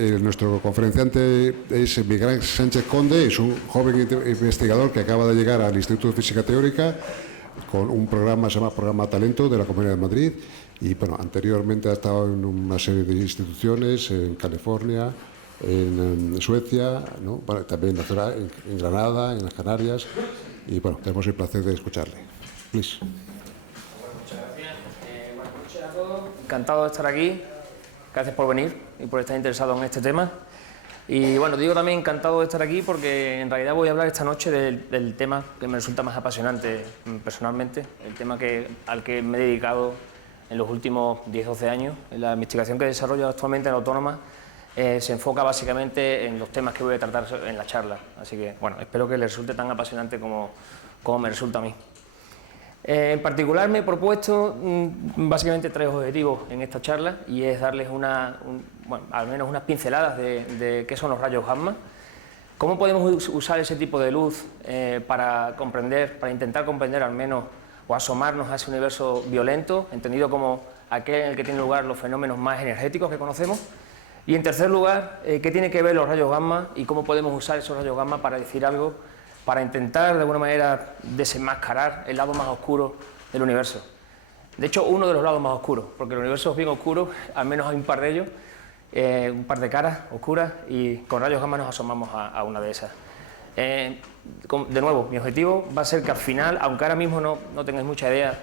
Nuestro conferenciante es Miguel Sánchez Conde, es un joven investigador que acaba de llegar al Instituto de Física Teórica con un programa, se llama Programa Talento, de la Comunidad de Madrid, y bueno, anteriormente ha estado en una serie de instituciones en California, en Suecia, ¿no? Bueno, también en Granada, en las Canarias, y bueno, tenemos el placer de escucharle. Please. Muchas gracias. Buenas noches a todos. Encantado de estar aquí. Gracias por venir y por estar interesado en este tema. Y bueno, digo también encantado de estar aquí porque en realidad voy a hablar esta noche del tema que me resulta más apasionante personalmente, el tema al que me he dedicado en los últimos 10-12 años. La investigación que desarrollo actualmente en la Autónoma se enfoca básicamente en los temas que voy a tratar en la charla. Así que, bueno, espero que les resulte tan apasionante como me resulta a mí. En particular me he propuesto básicamente 3 objetivos en esta charla, y es darles al menos unas pinceladas de qué son los rayos gamma, cómo podemos usar ese tipo de luz para intentar comprender al menos o asomarnos a ese universo violento, entendido como aquel en el que tienen lugar los fenómenos más energéticos que conocemos. Y en tercer lugar, qué tiene que ver los rayos gamma y cómo podemos usar esos rayos gamma para decir algo, para intentar de alguna manera desenmascarar el lado más oscuro del universo. De hecho, uno de los lados más oscuros, porque el universo es bien oscuro, al menos hay un par de ellos, un par de caras oscuras, y con rayos gamma nos asomamos a una de esas. De nuevo, mi objetivo va a ser que al final, aunque ahora mismo no tengáis mucha idea,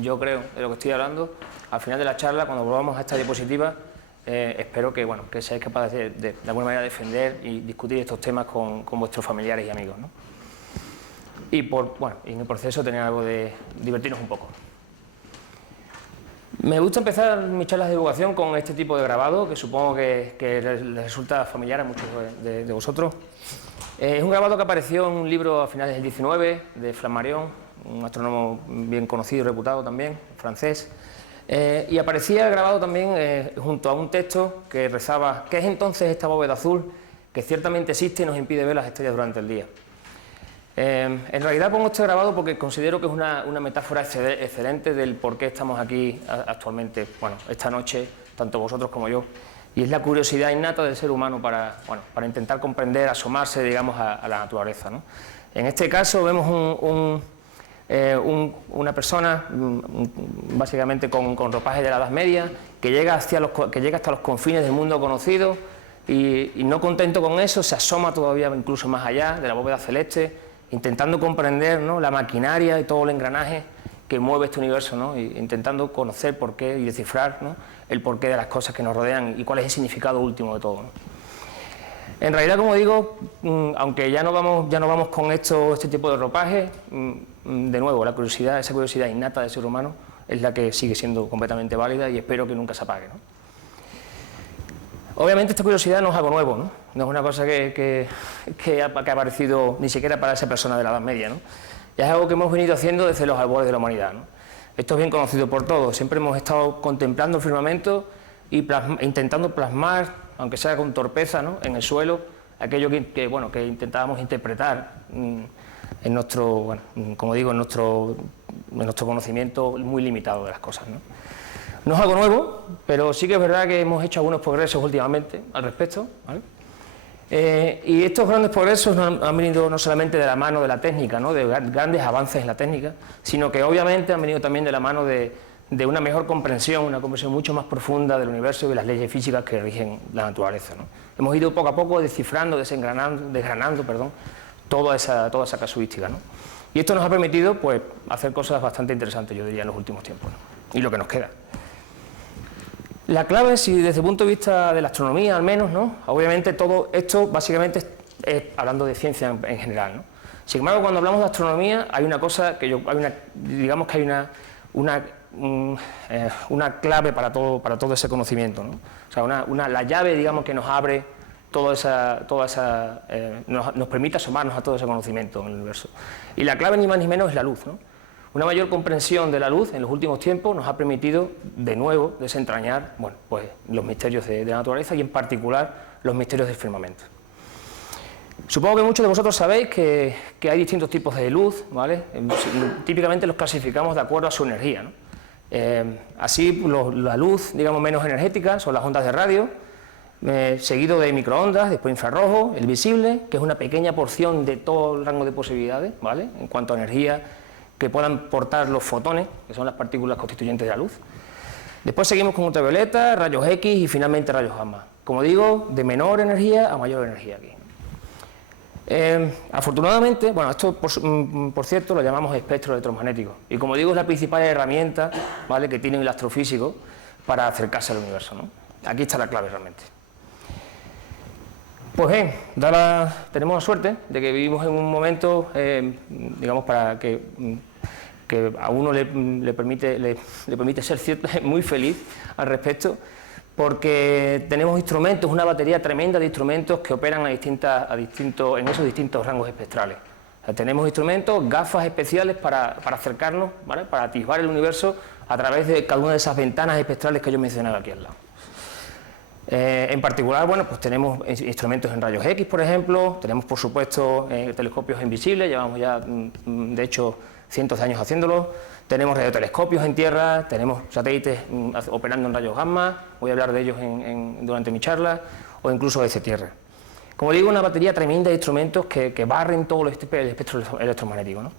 yo creo, de lo que estoy hablando, al final de la charla, cuando volvamos a esta diapositiva, espero que seáis capaces de alguna manera defender y discutir estos temas con vuestros familiares y amigos, ¿no? Y en el proceso tener algo de divertirnos un poco. Me gusta empezar mis charlas de divulgación con este tipo de grabado, que supongo que les resulta familiar a muchos de vosotros. Es un grabado que apareció en un libro a finales del 19, de Flammarion, un astrónomo bien conocido y reputado también, francés. Y aparecía grabado también junto a un texto que rezaba: ¿qué es entonces esta bóveda azul que ciertamente existe y nos impide ver las estrellas durante el día? En realidad pongo este grabado porque considero que es una metáfora excelente del por qué estamos aquí actualmente, esta noche, tanto vosotros como yo, y es la curiosidad innata del ser humano para intentar comprender, asomarse, digamos, a la naturaleza, ¿no? En este caso vemos una persona básicamente con ropajes de la Edad Media que llega hasta los confines del mundo conocido, y no contento con eso se asoma todavía incluso más allá de la bóveda celeste, intentando comprender, ¿no?, la maquinaria y todo el engranaje que mueve este universo, ¿no?, y intentando conocer por qué y descifrar, ¿no?, el porqué de las cosas que nos rodean y cuál es el significado último de todo, ¿no? En realidad, como digo, aunque ya no vamos con este tipo de ropaje, de nuevo, esa curiosidad innata del ser humano es la que sigue siendo completamente válida y espero que nunca se apague, ¿no? Obviamente esta curiosidad no es algo nuevo, ¿no? No es una cosa que ha aparecido ni siquiera para esa persona de la Edad Media, ¿no? Ya es algo que hemos venido haciendo desde los albores de la humanidad, ¿no? Esto es bien conocido por todos. Siempre hemos estado contemplando el firmamento y intentando plasmar, aunque sea con torpeza, ¿no?, en el suelo, aquello que intentábamos interpretar en nuestro conocimiento muy limitado de las cosas, ¿no? No es algo nuevo, pero sí que es verdad que hemos hecho algunos progresos últimamente al respecto, ¿vale? Y estos grandes progresos han venido no solamente de la mano de la técnica, ¿no?, de grandes avances en la técnica, sino que obviamente han venido también de la mano de una mejor comprensión, una comprensión mucho más profunda del universo y de las leyes físicas que rigen la naturaleza, ¿no? Hemos ido poco a poco descifrando, desgranando toda esa casuística, ¿no? Y esto nos ha permitido, pues, hacer cosas bastante interesantes, yo diría, en los últimos tiempos, ¿no?, y lo que nos queda. La clave, si desde el punto de vista de la astronomía al menos, ¿no?, obviamente todo esto básicamente es hablando de ciencia en general, ¿no? Sin embargo, cuando hablamos de astronomía hay una cosa digamos que hay una clave para todo ese conocimiento, ¿no? O sea, la llave, digamos, que nos abre nos permite asomarnos a todo ese conocimiento en el universo. Y la clave ni más ni menos es la luz, ¿no? Una mayor comprensión de la luz en los últimos tiempos nos ha permitido de nuevo desentrañar, pues, los misterios de la naturaleza y en particular los misterios del firmamento. Supongo que muchos de vosotros sabéis que hay distintos tipos de luz, ¿vale? Típicamente los clasificamos de acuerdo a su energía, ¿no? Así, la luz, digamos, menos energética son las ondas de radio, seguido de microondas, después infrarrojo, el visible, que es una pequeña porción de todo el rango de posibilidades, ¿vale?, en cuanto a energía que puedan portar los fotones, que son las partículas constituyentes de la luz. Después seguimos con ultravioleta, rayos X y finalmente rayos gamma. Como digo, de menor energía a mayor energía aquí. Afortunadamente, bueno, esto por cierto lo llamamos espectro electromagnético y como digo es la principal herramienta, ¿vale?, que tiene el astrofísico para acercarse al universo, ¿no? Aquí está la clave realmente. Pues bien, tenemos la suerte de que vivimos en un momento, digamos, para que a uno le permite ser muy feliz al respecto, porque tenemos instrumentos, una batería tremenda de instrumentos que operan en esos distintos rangos espectrales. O sea, tenemos instrumentos, gafas especiales para acercarnos, ¿vale?, para atisbar el universo a través de cada una de esas ventanas espectrales que yo mencionaba aquí al lado. En particular, bueno, pues tenemos instrumentos en rayos X, por ejemplo, tenemos por supuesto telescopios invisibles, llevamos ya de hecho cientos de años haciéndolo, tenemos radiotelescopios en tierra, tenemos satélites operando en rayos gamma, voy a hablar de ellos durante mi charla, o incluso desde tierra. Como digo, una batería tremenda de instrumentos que barren todo el espectro electromagnético, ¿no?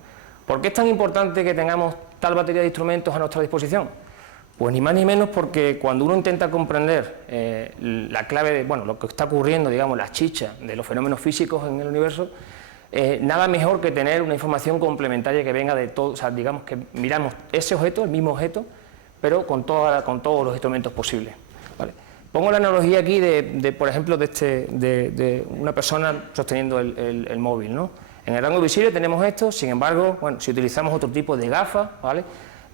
¿Por qué es tan importante que tengamos tal batería de instrumentos a nuestra disposición? Pues ni más ni menos porque cuando uno intenta comprender la clave de, bueno, lo que está ocurriendo, digamos, la chicha de los fenómenos físicos en el universo, nada mejor que tener una información complementaria que venga de todo, o sea, digamos que miramos ese objeto, el mismo objeto, pero con todos los instrumentos posibles, ¿vale? Pongo la analogía aquí por ejemplo, de una persona sosteniendo el móvil, ¿no? En el rango visible tenemos esto, sin embargo, bueno, si utilizamos otro tipo de gafas, ¿vale?,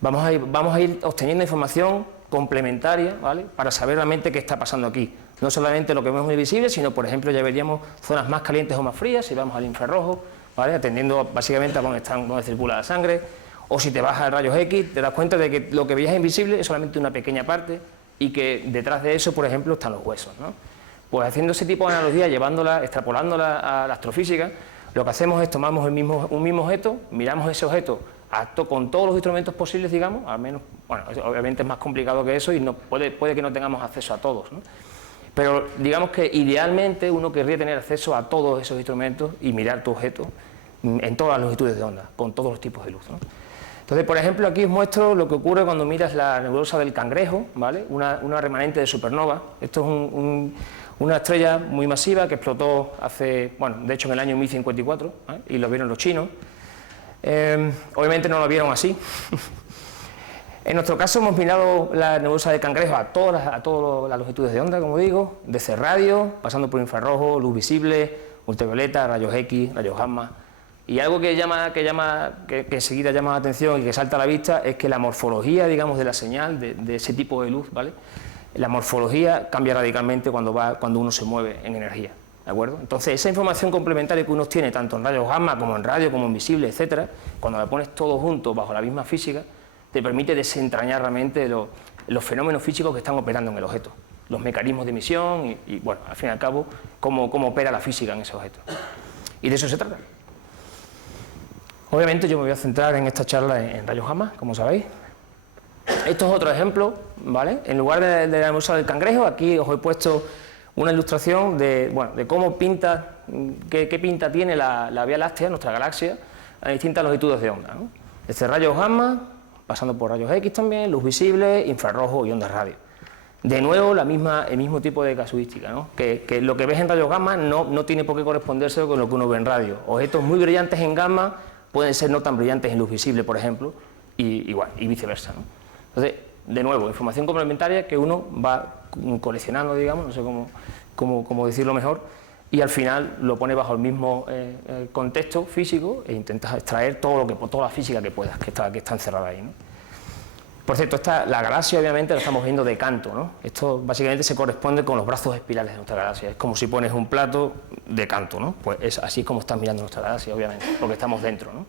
vamos a ir obteniendo información complementaria, ¿vale?, para saber realmente qué está pasando aquí. No solamente lo que vemos en el visible, sino, por ejemplo, ya veríamos zonas más calientes o más frías si vamos al infrarrojo, ¿vale?, atendiendo básicamente a dónde circula la sangre, o si te vas a rayos X, te das cuenta de que lo que veías invisible es solamente una pequeña parte y que detrás de eso, por ejemplo, están los huesos, ¿no? Pues haciendo ese tipo de analogía, extrapolándola a la astrofísica, lo que hacemos es tomamos un mismo objeto, miramos ese objeto con todos los instrumentos posibles, digamos, al menos, bueno, obviamente es más complicado que eso y puede que no tengamos acceso a todos, ¿no? Pero digamos que idealmente uno querría tener acceso a todos esos instrumentos y mirar tu objeto en todas las longitudes de onda, con todos los tipos de luz, ¿no? Entonces, por ejemplo, aquí os muestro lo que ocurre cuando miras la nebulosa del Cangrejo, ¿vale?, una remanente de supernova. Esto es una estrella muy masiva que explotó de hecho en el año 1054, ¿vale?, y lo vieron los chinos. Obviamente no lo vieron así. En nuestro caso hemos mirado la nebulosa del Cangrejo a todas las longitudes de onda, como digo, desde radio, pasando por infrarrojo, luz visible, ultravioleta, rayos X, rayos gamma. Y algo que enseguida llama la atención y que salta a la vista es que la morfología, digamos, de la señal, de ese tipo de luz, ¿vale?, la morfología cambia radicalmente cuando uno se mueve en energía, ¿de acuerdo? Entonces, esa información complementaria que uno tiene, tanto en rayos gamma como en radio, como en visible, etcétera, cuando la pones todo junto bajo la misma física, te permite desentrañar realmente los fenómenos físicos que están operando en el objeto, los mecanismos de emisión y bueno, al fin y al cabo, cómo opera la física en ese objeto. Y de eso se trata. Obviamente yo me voy a centrar en esta charla en rayos gamma, como sabéis. Esto es otro ejemplo, ¿vale? En lugar de la nebulosa del Cangrejo, aquí os he puesto una ilustración de cómo pinta, qué pinta tiene la Vía Láctea, nuestra galaxia, a distintas longitudes de onda, ¿no? Desde rayos gamma, pasando por rayos X también, luz visible, infrarrojo y ondas radio. De nuevo, el mismo tipo de casuística, ¿no? Que lo que ves en rayos gamma no tiene por qué corresponderse con lo que uno ve en radio. Objetos muy brillantes en gamma pueden ser no tan brillantes en luz visible, por ejemplo, y viceversa, ¿no? Entonces, de nuevo, información complementaria que uno va coleccionando, digamos, no sé cómo decirlo mejor, y al final lo pone bajo el mismo contexto físico e intentas extraer toda la física que puedas, que está encerrada ahí, ¿no? Por cierto, la galaxia obviamente la estamos viendo de canto, ¿no? Esto básicamente se corresponde con los brazos espirales de nuestra galaxia, es como si pones un plato de canto, ¿no? Pues es así como estás mirando nuestra galaxia, obviamente, porque estamos dentro, ¿no?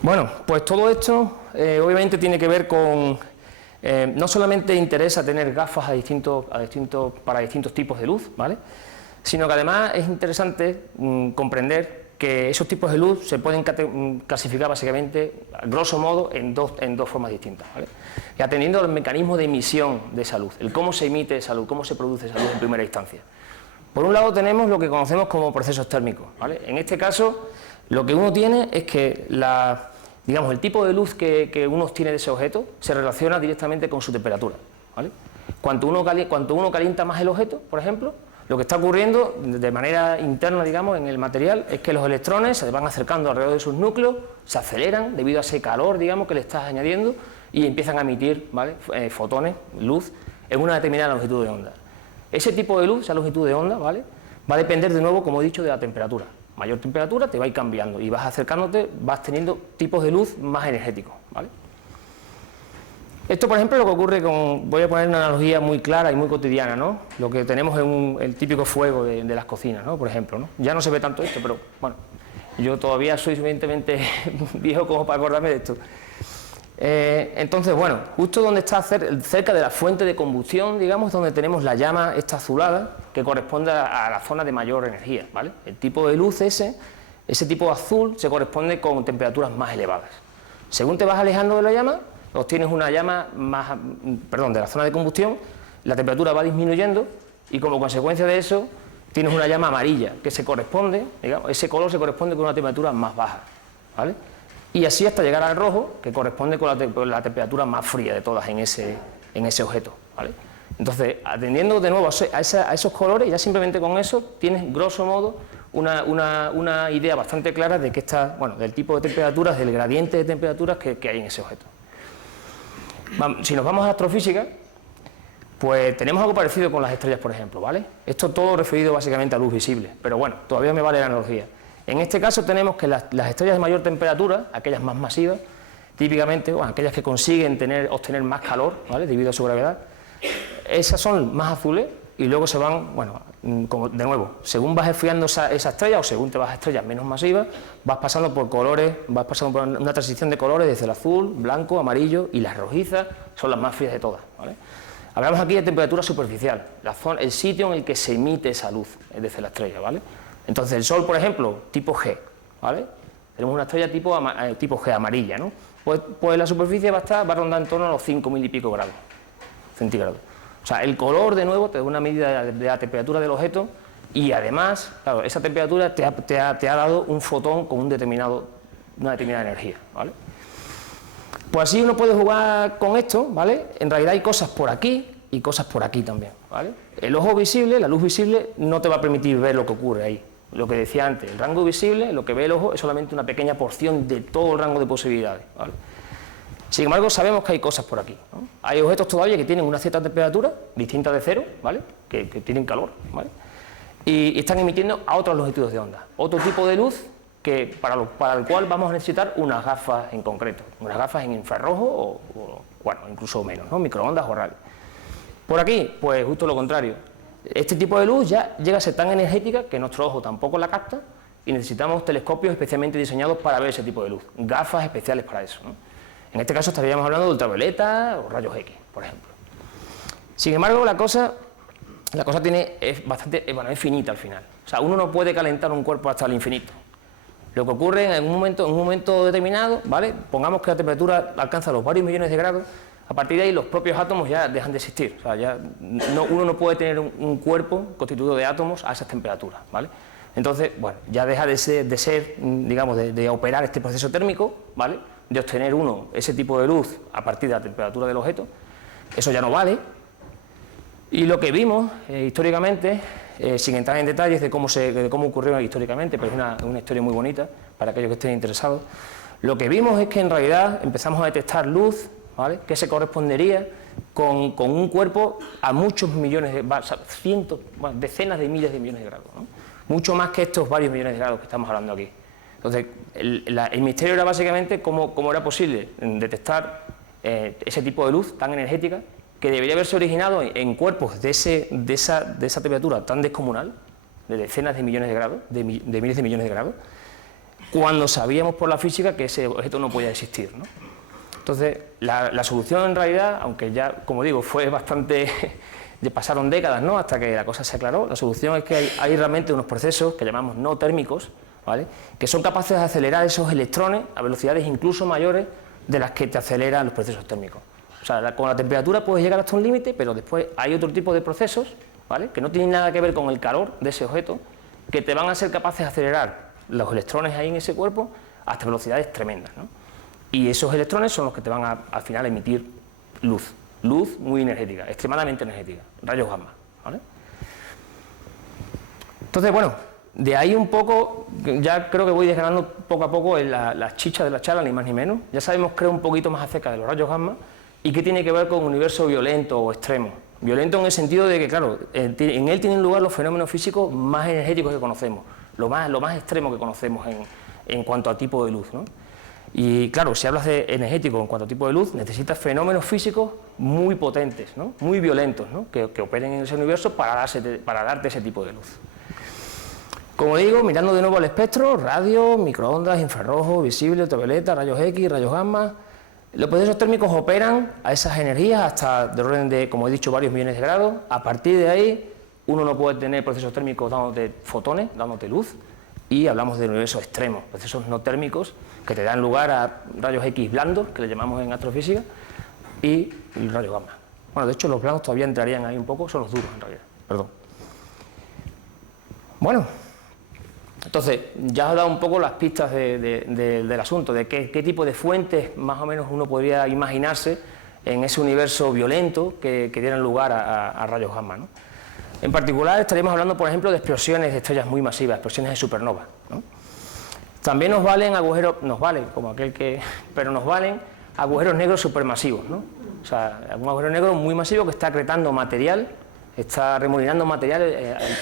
Bueno, pues todo esto obviamente tiene que ver con... no solamente interesa tener gafas para distintos tipos de luz, ¿vale?, sino que además es interesante comprender que esos tipos de luz se pueden clasificar básicamente, a grosso modo, en dos formas distintas, ¿vale? Y atendiendo al mecanismo de emisión de esa luz, el cómo se emite esa luz, cómo se produce esa luz en primera instancia. Por un lado tenemos lo que conocemos como procesos térmicos, ¿vale? En este caso, lo que uno tiene es que digamos, el tipo de luz que uno obtiene de ese objeto se relaciona directamente con su temperatura, ¿vale? Cuanto uno calienta más el objeto, por ejemplo, lo que está ocurriendo de manera interna, digamos, en el material es que los electrones se van acercando alrededor de sus núcleos, se aceleran debido a ese calor, digamos, que le estás añadiendo y empiezan a emitir, ¿vale?, fotones, luz, en una determinada longitud de onda. Ese tipo de luz, esa longitud de onda, ¿vale?, va a depender de nuevo, como he dicho, de la temperatura. Mayor temperatura te va a ir cambiando y vas acercándote, vas teniendo tipos de luz más energéticos, ¿vale? Esto, por ejemplo, es lo que ocurre con... Voy a poner una analogía muy clara y muy cotidiana, ¿no? Lo que tenemos en el típico fuego de las cocinas, ¿no?, por ejemplo, ¿no? Ya no se ve tanto esto, pero, bueno, yo todavía soy suficientemente viejo como para acordarme de esto. Entonces, bueno, justo donde está cerca de la fuente de combustión, digamos, donde tenemos la llama esta azulada, que corresponde a la zona de mayor energía, ¿vale? El tipo de luz ese tipo azul, se corresponde con temperaturas más elevadas. Según te vas alejando de la llama, obtienes una llama de la zona de combustión, la temperatura va disminuyendo y como consecuencia de eso tienes una llama amarilla que se corresponde, digamos, ese color se corresponde con una temperatura más baja, ¿vale? Y así hasta llegar al rojo, que corresponde con la temperatura más fría de todas en ese objeto, ¿vale? Entonces, atendiendo de nuevo a esos colores, ya simplemente con eso tienes, grosso modo, una idea bastante clara de que del tipo de temperaturas, del gradiente de temperaturas que hay en ese objeto. Si nos vamos a astrofísica, pues tenemos algo parecido con las estrellas, por ejemplo, ¿vale? Esto todo referido básicamente a luz visible, pero bueno, todavía me vale la analogía. En este caso tenemos que las estrellas de mayor temperatura, aquellas más masivas, típicamente, bueno, aquellas que consiguen obtener más calor, ¿vale?, debido a su gravedad, esas son más azules y luego se van, bueno, como de nuevo, según vas enfriando esa estrella o según te vas a estrellas menos masivas, vas pasando por colores, vas pasando por una transición de colores desde el azul, blanco, amarillo, y las rojizas son las más frías de todas, ¿vale? Hablamos aquí de temperatura superficial, el sitio en el que se emite esa luz desde la estrella, ¿vale? Entonces el Sol, por ejemplo, tipo G, ¿vale? Tenemos una estrella tipo G, amarilla, ¿no? Pues la superficie va a rondar en torno a los 5.000 y pico grados centígrados. O sea, el color, de nuevo, te da una medida de la temperatura del objeto y además, claro, esa temperatura te ha dado un fotón con una determinada energía, ¿vale? Pues así uno puede jugar con esto, ¿vale? En realidad hay cosas por aquí y cosas por aquí también, ¿vale? El ojo visible, la luz visible, no te va a permitir ver lo que ocurre ahí. Lo que decía antes, el rango visible, lo que ve el ojo, es solamente una pequeña porción de todo el rango de posibilidades, ¿vale? Sin embargo, sabemos que hay cosas por aquí, ¿no? Hay objetos todavía que tienen una cierta temperatura, distinta de cero, ¿vale?, que tienen calor, ¿vale?, y están emitiendo a otras longitudes de onda, otro tipo de luz que para el cual vamos a necesitar unas gafas en concreto, unas gafas en infrarrojo o bueno, incluso menos, ¿no?, microondas o radio. Por aquí, pues justo lo contrario. Este tipo de luz ya llega a ser tan energética que nuestro ojo tampoco la capta y necesitamos telescopios especialmente diseñados para ver ese tipo de luz, gafas especiales para eso, ¿no? En este caso estaríamos hablando de ultravioleta o rayos X, por ejemplo. Sin embargo, la cosa es finita al final. O sea, uno no puede calentar un cuerpo hasta el infinito. Lo que ocurre en un momento determinado, ¿vale?, pongamos que la temperatura alcanza los varios millones de grados, a partir de ahí los propios átomos ya dejan de existir. O sea, uno no puede tener un cuerpo constituido de átomos a esas temperaturas, ¿vale? Entonces, bueno, ya deja de ser digamos, de operar este proceso térmico, ¿vale?, de obtener ese tipo de luz a partir de la temperatura del objeto. Eso ya no vale. Y lo que vimos históricamente, sin entrar en detalles de cómo ocurrió históricamente, pero es una historia muy bonita para aquellos que estén interesados, lo que vimos es que en realidad empezamos a detectar luz, ¿vale?, que se correspondería con un cuerpo a muchos millones, decenas de miles de millones de grados, ¿no?, mucho más que estos varios millones de grados que estamos hablando aquí. Entonces, el misterio era básicamente cómo era posible detectar ese tipo de luz tan energética que debería haberse originado en cuerpos de esa temperatura tan descomunal, de decenas de millones de grados, de miles de millones de grados, cuando sabíamos por la física que ese objeto no podía existir, ¿no? Entonces, la solución en realidad, aunque ya, como digo, fue bastante... pasaron décadas, ¿no?, hasta que la cosa se aclaró, la solución es que hay realmente unos procesos que llamamos no térmicos, ¿vale? Que son capaces de acelerar esos electrones a velocidades incluso mayores de las que te aceleran los procesos térmicos. O sea, con la temperatura puedes llegar hasta un límite, pero después hay otro tipo de procesos, ¿vale? Que no tienen nada que ver con el calor de ese objeto, que te van a ser capaces de acelerar los electrones ahí en ese cuerpo hasta velocidades tremendas, ¿no? Y esos electrones son los que te van a, al final, emitir luz muy energética, extremadamente energética, rayos gamma, ¿vale? Entonces, bueno, de ahí un poco, ya creo que voy desgranando poco a poco las chichas de la charla, ni más ni menos. Ya sabemos, creo, un poquito más acerca de los rayos gamma y qué tiene que ver con un universo violento o extremo. Violento en el sentido de que, claro, en él tienen lugar los fenómenos físicos más energéticos que conocemos, lo más extremo que conocemos en cuanto a tipo de luz, ¿no? Y claro, si hablas de energético en cuanto a tipo de luz, necesitas fenómenos físicos muy potentes, ¿no? Muy violentos, ¿no? que operen en ese universo para darte ese tipo de luz. Como digo, mirando de nuevo al espectro, radio, microondas, infrarrojo, visible, ultravioleta, rayos X, rayos gamma. Los procesos térmicos operan a esas energías hasta de orden de, como he dicho, varios millones de grados. A partir de ahí, uno no puede tener procesos térmicos dándote fotones, dándote luz, y hablamos del universo extremo, procesos no térmicos que te dan lugar a rayos X blandos, que le llamamos en astrofísica, y el rayo gamma. Bueno, de hecho, los blandos todavía entrarían ahí un poco, son los duros en realidad, perdón. Bueno, entonces, ya os he dado un poco las pistas del asunto, de qué tipo de fuentes más o menos uno podría imaginarse en ese universo violento que dieran lugar a rayos gamma, ¿no? En particular estaríamos hablando, por ejemplo, de explosiones de estrellas muy masivas, explosiones de supernova, ¿no? También nos valen agujeros, pero nos valen agujeros negros supermasivos, ¿no? O sea, un agujero negro muy masivo que está acretando material, está remolinando material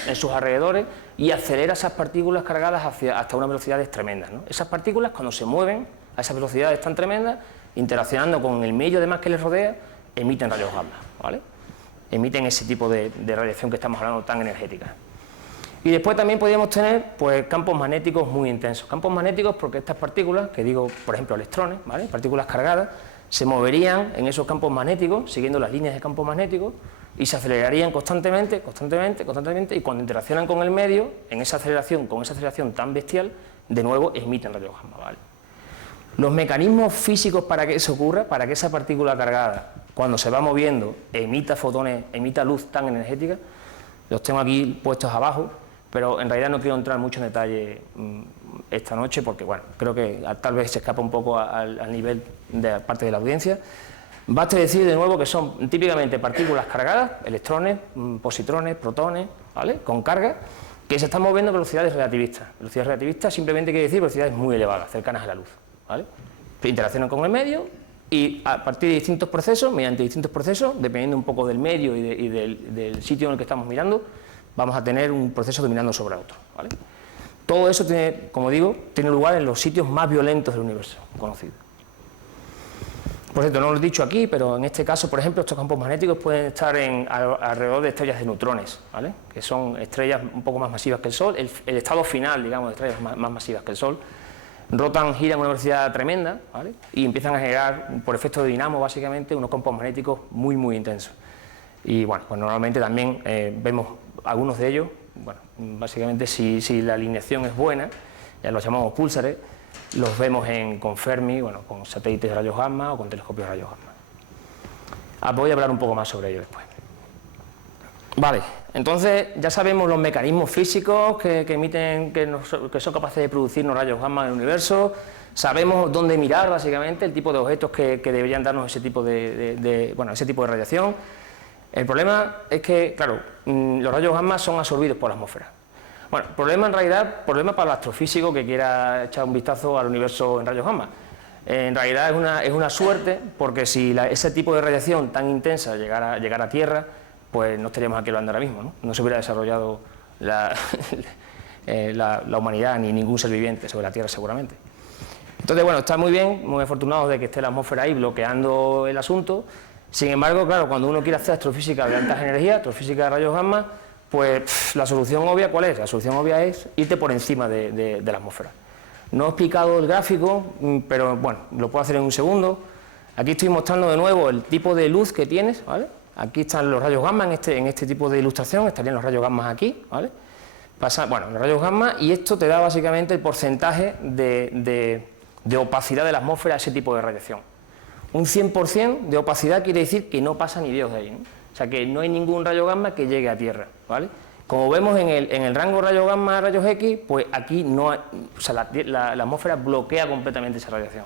en sus alrededores y acelera esas partículas cargadas hasta unas velocidades tremendas, ¿no? Esas partículas, cuando se mueven a esas velocidades tan tremendas, interaccionando con el medio además que les rodea, emiten rayos gamma, ¿vale? Emiten ese tipo de radiación que estamos hablando tan energética. Y después también podríamos tener, pues, campos magnéticos muy intensos. Campos magnéticos porque estas partículas, que digo, por ejemplo, electrones, ¿vale? Partículas cargadas, se moverían en esos campos magnéticos, siguiendo las líneas de campos magnéticos, y se acelerarían constantemente, y cuando interaccionan con el medio, con esa aceleración tan bestial, de nuevo emiten rayos gamma, ¿vale? Los mecanismos físicos para que eso ocurra, para que esa partícula cargada, cuando se va moviendo, emita fotones, emita luz tan energética, los tengo aquí puestos abajo, pero en realidad no quiero entrar mucho en detalle esta noche, porque bueno, creo que tal vez se escapa un poco al nivel de parte de la audiencia. Basta decir de nuevo que son típicamente partículas cargadas, electrones, positrones, protones, ¿vale? Con carga, que se están moviendo a velocidades relativistas. Velocidades relativistas simplemente quiere decir velocidades muy elevadas, cercanas a la luz, ¿vale? Interaccionan con el medio y a partir de distintos procesos, mediante distintos procesos, dependiendo un poco del medio y del sitio en el que estamos mirando, vamos a tener un proceso dominando sobre otro, ¿vale? Todo eso tiene, como digo, tiene lugar en los sitios más violentos del universo conocido. Por cierto, no lo he dicho aquí, pero en este caso, por ejemplo, estos campos magnéticos pueden estar alrededor de estrellas de neutrones, ¿vale? Que son estrellas un poco más masivas que el Sol, el estado final, digamos, de estrellas más masivas que el Sol. Rotan, giran a una velocidad tremenda, ¿vale? Y empiezan a generar, por efecto de dinamo, básicamente, unos campos magnéticos muy, muy intensos. Y bueno, pues normalmente también vemos algunos de ellos, bueno, básicamente si la alineación es buena, ya los llamamos púlsares, los vemos con Fermi, bueno, con satélites de rayos gamma o con telescopios de rayos gamma. Voy a hablar un poco más sobre ello después. Vale, entonces ya sabemos los mecanismos físicos que emiten, que son capaces de producirnos rayos gamma en el universo, sabemos dónde mirar básicamente, el tipo de objetos que deberían darnos ese tipo de radiación. El problema es que, claro, los rayos gamma son absorbidos por la atmósfera. Bueno, problema para el astrofísico que quiera echar un vistazo al universo en rayos gamma. En realidad es una suerte, porque si ese tipo de radiación tan intensa llegara a Tierra, pues no estaríamos aquí hablando ahora mismo, ¿no? No se hubiera desarrollado la humanidad ni ningún ser viviente sobre la Tierra seguramente. Entonces, bueno, está muy bien, muy afortunados de que esté la atmósfera ahí bloqueando el asunto. Sin embargo, claro, cuando uno quiere hacer astrofísica de altas energías, astrofísica de rayos gamma, pues la solución obvia, ¿cuál es? La solución obvia es irte por encima de la atmósfera. No he explicado el gráfico, pero bueno, lo puedo hacer en un segundo. Aquí estoy mostrando de nuevo el tipo de luz que tienes, ¿vale? Aquí están los rayos gamma en este tipo de ilustración, estarían los rayos gamma aquí, ¿vale? Bueno, los rayos gamma, y esto te da básicamente el porcentaje de opacidad de la atmósfera a ese tipo de radiación. Un 100% de opacidad quiere decir que no pasa ni Dios de ahí, ¿no? O sea, que no hay ningún rayo gamma que llegue a Tierra, ¿vale? Como vemos en el rango rayo gamma a rayos X, pues aquí no hay, o sea, la atmósfera bloquea completamente esa radiación.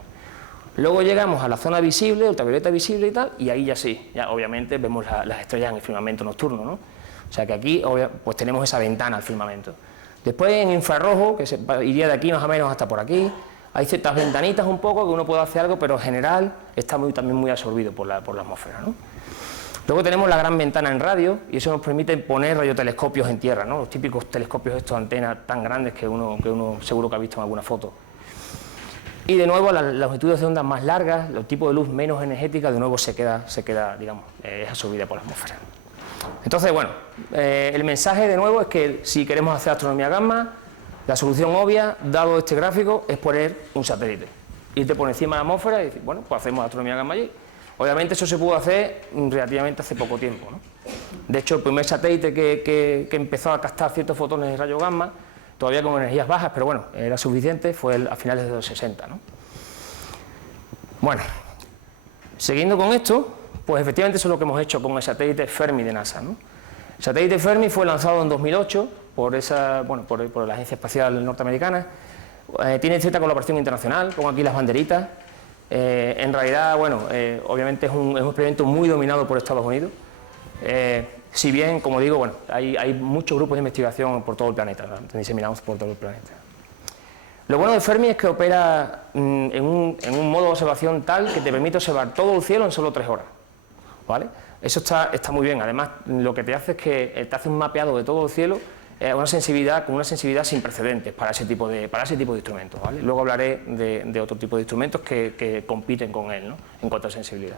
Luego llegamos a la zona visible, ultravioleta visible y tal, y ahí ya sí, ya obviamente vemos las estrellas en el firmamento nocturno, ¿no? O sea que aquí pues tenemos esa ventana al firmamento. Después en infrarrojo, que iría de aquí más o menos hasta por aquí, hay ciertas ventanitas un poco que uno puede hacer algo, pero en general está también muy absorbido por la atmósfera, ¿no? Luego tenemos la gran ventana en radio, y eso nos permite poner radiotelescopios en tierra, ¿no? Los típicos telescopios estos antenas tan grandes que uno seguro que ha visto en alguna foto. Y de nuevo las longitudes de ondas más largas, los tipos de luz menos energética, de nuevo se queda digamos, es absorbida por la atmósfera. Entonces, bueno, el mensaje de nuevo es que si queremos hacer astronomía gamma, la solución obvia, dado este gráfico, es poner un satélite. Irte por encima de la atmósfera y decir, bueno, pues hacemos astronomía gamma allí. Obviamente eso se pudo hacer relativamente hace poco tiempo, ¿no? De hecho, el primer satélite que empezó a captar ciertos fotones de rayo gamma, todavía con energías bajas, pero bueno, era suficiente, fue a finales de los 60, ¿no? Bueno, siguiendo con esto, pues efectivamente eso es lo que hemos hecho con el satélite Fermi de NASA, ¿no? El satélite Fermi fue lanzado en 2008 por la Agencia Espacial Norteamericana. Tiene cierta colaboración internacional, pongo aquí las banderitas. En realidad, bueno, obviamente es un experimento muy dominado por Estados Unidos. Si bien, como digo, bueno, hay muchos grupos de investigación por todo el planeta, ¿no? Diseminados por todo el planeta. Lo bueno de Fermi es que opera en un modo de observación tal que te permite observar todo el cielo en solo 3 horas, ¿vale? Eso está muy bien. Además, lo que te hace es que te hace un mapeado de todo el cielo con una sensibilidad sin precedentes para ese tipo de instrumentos, ¿vale? Luego hablaré de otro tipo de instrumentos que compiten con él, ¿no? En cuanto a sensibilidad.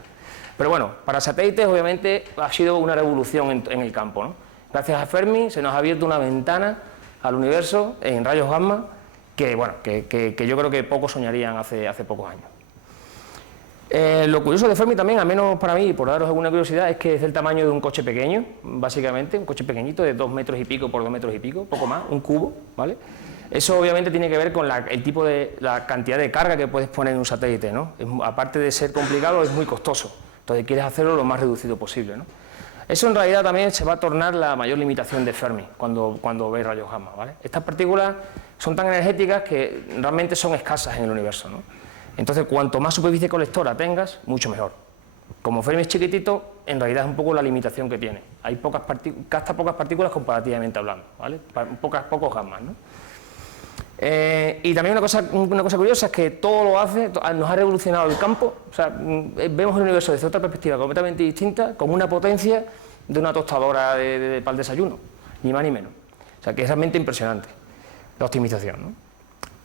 Pero bueno, para satélites obviamente ha sido una revolución en el campo, ¿no? Gracias a Fermi se nos ha abierto una ventana al universo en rayos gamma que, bueno, que yo creo que pocos soñarían hace pocos años. Lo curioso de Fermi también, al menos para mí, por daros alguna curiosidad, es que es del tamaño de un coche pequeño, básicamente, un coche pequeñito de 2 metros y pico por 2 metros y pico, poco más, un cubo, ¿vale? Eso obviamente tiene que ver con la cantidad de carga que puedes poner en un satélite, ¿no? Aparte de ser complicado, es muy costoso, entonces quieres hacerlo lo más reducido posible, ¿no? Eso en realidad también se va a tornar la mayor limitación de Fermi cuando ve rayos gamma, ¿vale? Estas partículas son tan energéticas que realmente son escasas en el universo, ¿no? Entonces, cuanto más superficie colectora tengas, mucho mejor. Como Fermi es chiquitito, en realidad es un poco la limitación que tiene. Hay capta pocas partículas comparativamente hablando, ¿vale? Pocos gammas, ¿no? Y también una cosa curiosa es que todo lo hace, nos ha revolucionado el campo. O sea, vemos el universo desde otra perspectiva completamente distinta, con una potencia de una tostadora para el desayuno, ni más ni menos. O sea, que es realmente impresionante la optimización, ¿no?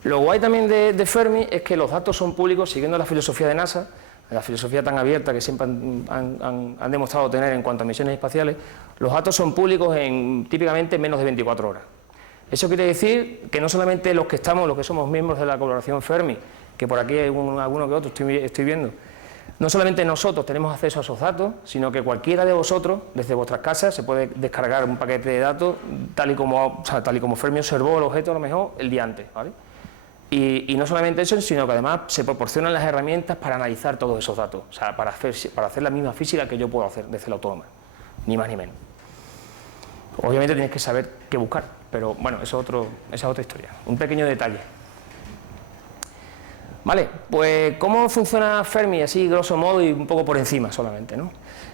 Lo guay también de Fermi es que los datos son públicos, siguiendo la filosofía de NASA, la filosofía tan abierta que siempre han demostrado tener en cuanto a misiones espaciales. Los datos son públicos en típicamente menos de 24 horas. Eso quiere decir que no solamente los que somos miembros de la colaboración Fermi, que por aquí hay alguno que otro estoy viendo, no solamente nosotros tenemos acceso a esos datos, sino que cualquiera de vosotros, desde vuestras casas, se puede descargar un paquete de datos tal y como Fermi observó el objeto a lo mejor el día antes, ¿vale? Y no solamente eso, sino que además se proporcionan las herramientas para analizar todos esos datos, o sea, para hacer la misma física que yo puedo hacer desde la autónoma, ni más ni menos. Obviamente tienes que saber qué buscar, pero bueno, esa es otra historia, un pequeño detalle. Vale, pues ¿cómo funciona Fermi? Así grosso modo y un poco por encima solamente, ¿no?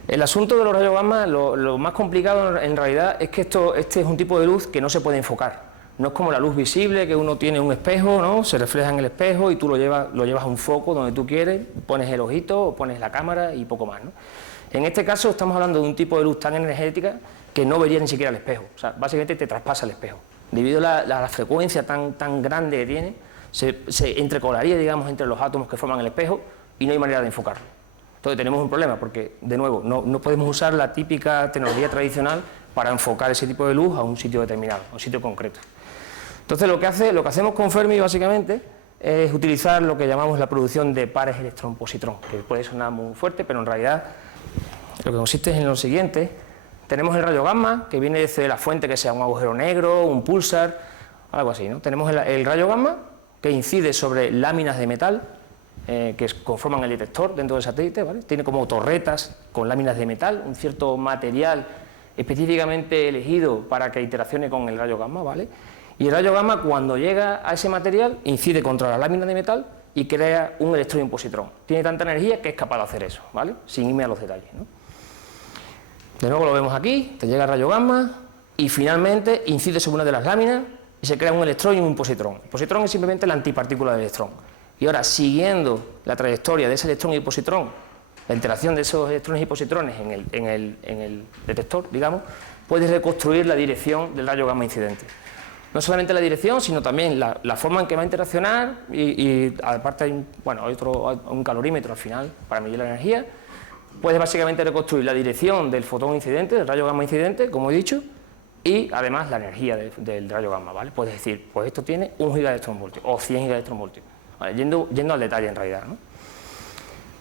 El asunto de los rayos gamma, lo más complicado en realidad es que este es un tipo de luz que no se puede enfocar. No es como la luz visible, que uno tiene un espejo, ¿no? Se refleja en el espejo y tú lo llevas a un foco donde tú quieres, pones el ojito o pones la cámara y poco más, ¿no? En este caso estamos hablando de un tipo de luz tan energética que no vería ni siquiera el espejo. O sea, básicamente te traspasa el espejo. Debido a la frecuencia tan grande que tiene, se entrecolaría, digamos, entre los átomos que forman el espejo y no hay manera de enfocarlo. Entonces tenemos un problema porque, de nuevo, no podemos usar la típica tecnología tradicional para enfocar ese tipo de luz a un sitio determinado, a un sitio concreto. Entonces lo que hacemos con Fermi básicamente es utilizar lo que llamamos la producción de pares electrón-positrón, que puede sonar muy fuerte, pero en realidad lo que consiste es en lo siguiente. Tenemos el rayo gamma, que viene desde la fuente, que sea un agujero negro, un pulsar, algo así, ¿no? Tenemos el rayo gamma, que incide sobre láminas de metal, que conforman el detector dentro del satélite, ¿vale? Tiene como torretas con láminas de metal, un cierto material específicamente elegido para que interaccione con el rayo gamma, ¿vale? Y el rayo gamma, cuando llega a ese material, incide contra la lámina de metal y crea un electrón y un positrón. Tiene tanta energía que es capaz de hacer eso, ¿vale? Sin irme a los detalles, ¿no? De nuevo lo vemos aquí, te llega el rayo gamma y finalmente incide sobre una de las láminas y se crea un electrón y un positrón. El positrón es simplemente la antipartícula del electrón. Y ahora, siguiendo la trayectoria de ese electrón y positrón, la interacción de esos electrones y positrones en el detector, digamos, puedes reconstruir la dirección del rayo gamma incidente. No solamente la dirección, sino también la forma en que va a interaccionar y aparte hay un calorímetro al final para medir la energía. Puedes básicamente reconstruir la dirección del fotón incidente, del rayo gamma incidente, como he dicho, y además la energía del rayo gamma, ¿vale? Puedes decir, pues esto tiene 1 gigaelectronvoltio o 100 gigaelectronvoltios, ¿vale? Yendo al detalle en realidad, ¿no?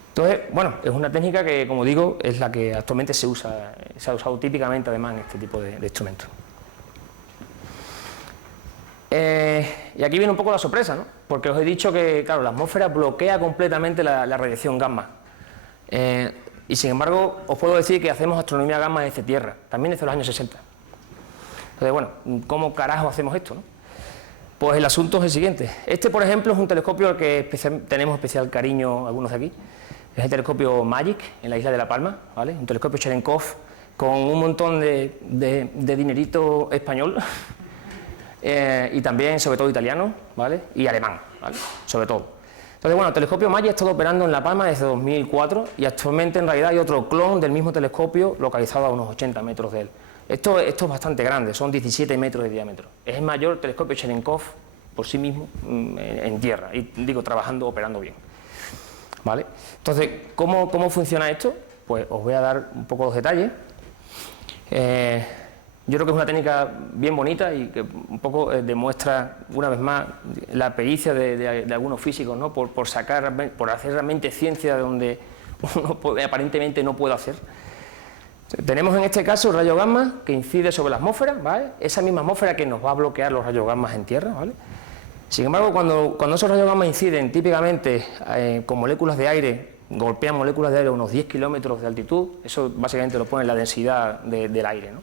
Entonces, bueno, es una técnica que, como digo, es la que actualmente se usa, se ha usado típicamente además en este tipo de instrumentos. Y aquí viene un poco la sorpresa, ¿no? Porque os he dicho que, claro, la atmósfera bloquea completamente la radiación gamma. Y sin embargo, os puedo decir que hacemos astronomía gamma desde Tierra, también desde los años 60. Entonces, bueno, ¿cómo carajo hacemos esto, no? Pues el asunto es el siguiente. Este, por ejemplo, es un telescopio al que tenemos especial cariño algunos de aquí. Es el telescopio MAGIC, en la isla de La Palma, ¿vale? Un telescopio Cherenkov con un montón de dinerito español y también, sobre todo, italiano, ¿vale? Y alemán, ¿vale? Sobre todo. Entonces, bueno, el telescopio MAGIC ha estado operando en La Palma desde 2004 y actualmente en realidad hay otro clon del mismo telescopio localizado a unos 80 metros de él. Esto es bastante grande, son 17 metros de diámetro. Es el mayor telescopio Cherenkov por sí mismo en tierra, y digo, trabajando, operando bien, ¿vale? Entonces, ¿cómo funciona esto? Pues os voy a dar un poco los detalles. Yo creo que es una técnica bien bonita y que un poco demuestra una vez más la pericia de algunos físicos, ¿no? por hacer realmente ciencia de donde uno aparentemente no puede hacer. Tenemos en este caso el rayo gamma que incide sobre la atmósfera, ¿vale? Esa misma atmósfera que nos va a bloquear los rayos gamma en tierra, ¿vale? Sin embargo, cuando esos rayos gamma inciden típicamente con moléculas de aire, golpean moléculas de aire a unos 10 kilómetros de altitud, eso básicamente lo pone en la densidad del aire, ¿no?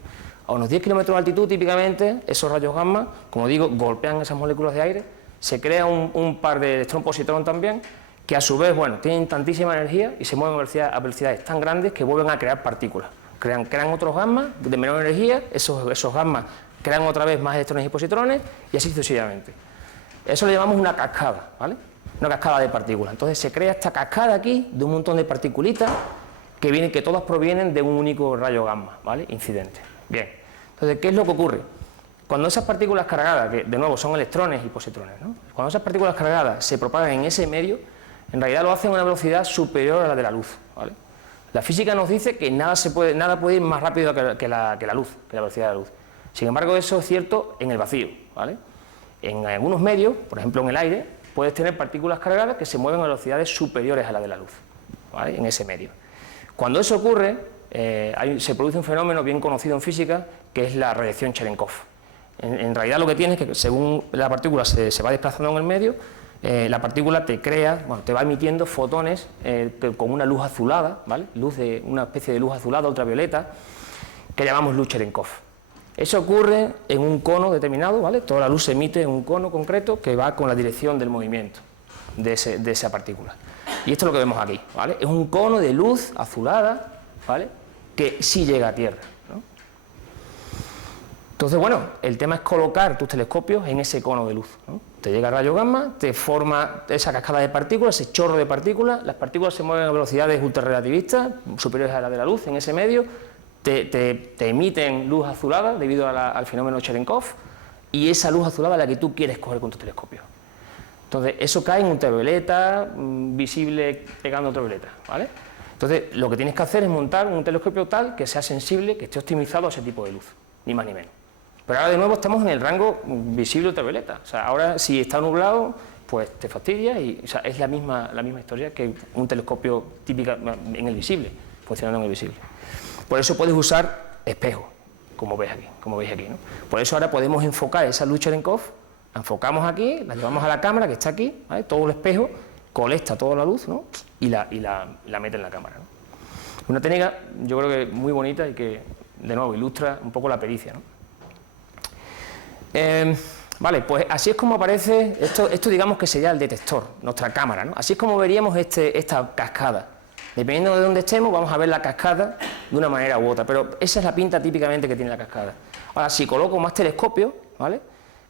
A unos 10 kilómetros de altitud, típicamente, esos rayos gamma, como digo, golpean esas moléculas de aire, se crea un par de electrón-positrón también, que a su vez, bueno, tienen tantísima energía y se mueven a velocidades tan grandes que vuelven a crear partículas. Crean otros gamma de menor energía, esos gamma crean otra vez más electrones y positrones y así sucesivamente. Eso le llamamos una cascada, ¿vale? Una cascada de partículas. Entonces se crea esta cascada aquí de un montón de partículitas que todas provienen de un único rayo gamma, ¿vale? Incidente. Bien. Entonces, ¿qué es lo que ocurre? Cuando esas partículas cargadas, que de nuevo son electrones y positrones, ¿no? Cuando esas partículas cargadas se propagan en ese medio, en realidad lo hacen a una velocidad superior a la de la luz, ¿vale? La física nos dice que nada puede ir más rápido que la luz, que la velocidad de la luz. Sin embargo, eso es cierto en el vacío, ¿vale? En algunos medios, por ejemplo en el aire, puedes tener partículas cargadas que se mueven a velocidades superiores a la de la luz, ¿vale? En ese medio. Cuando eso ocurre, se produce un fenómeno bien conocido en física, que es la radiación Cherenkov. En realidad lo que tiene es que según la partícula se va desplazando en el medio, la partícula te va emitiendo fotones con una luz azulada, ¿vale? Una especie de luz azulada ultravioleta que llamamos luz Cherenkov. Eso ocurre en un cono determinado, ¿vale? Toda la luz se emite en un cono concreto que va con la dirección del movimiento de esa partícula. Y esto es lo que vemos aquí, ¿vale? Es un cono de luz azulada, ¿vale? Que sí llega a tierra, ¿no? Entonces, bueno, el tema es colocar tus telescopios en ese cono de luz, ¿no? Te llega el rayo gamma, te forma esa cascada de partículas, ese chorro de partículas, las partículas se mueven a velocidades ultrarrelativistas, superiores a la de la luz en ese medio, te emiten luz azulada debido al fenómeno Cherenkov, y esa luz azulada es la que tú quieres coger con tu telescopio. Entonces, eso cae en ultravioleta, visible pegando ultravioleta, ¿vale? Entonces, lo que tienes que hacer es montar un telescopio tal que sea sensible, que esté optimizado a ese tipo de luz, ni más ni menos. Pero ahora de nuevo estamos en el rango visible ultravioleta. O sea, ahora si está nublado, pues te fastidia y, o sea, es la misma historia que un telescopio típica en el visible, funcionando en el visible. Por eso puedes usar espejo, como veis aquí, ¿no? Por eso ahora podemos enfocar esa luz Cherenkov, la enfocamos aquí, la llevamos a la cámara que está aquí, ¿vale? Todo el espejo colecta toda la luz, ¿no? y la mete en la cámara, ¿no? Una técnica, yo creo que muy bonita y que, de nuevo, ilustra un poco la pericia, ¿no? Vale, pues así es como aparece, esto digamos que sería el detector, nuestra cámara, ¿no? Así es como veríamos esta cascada. Dependiendo de dónde estemos, vamos a ver la cascada de una manera u otra, pero esa es la pinta típicamente que tiene la cascada. Ahora, si coloco más telescopios, ¿vale?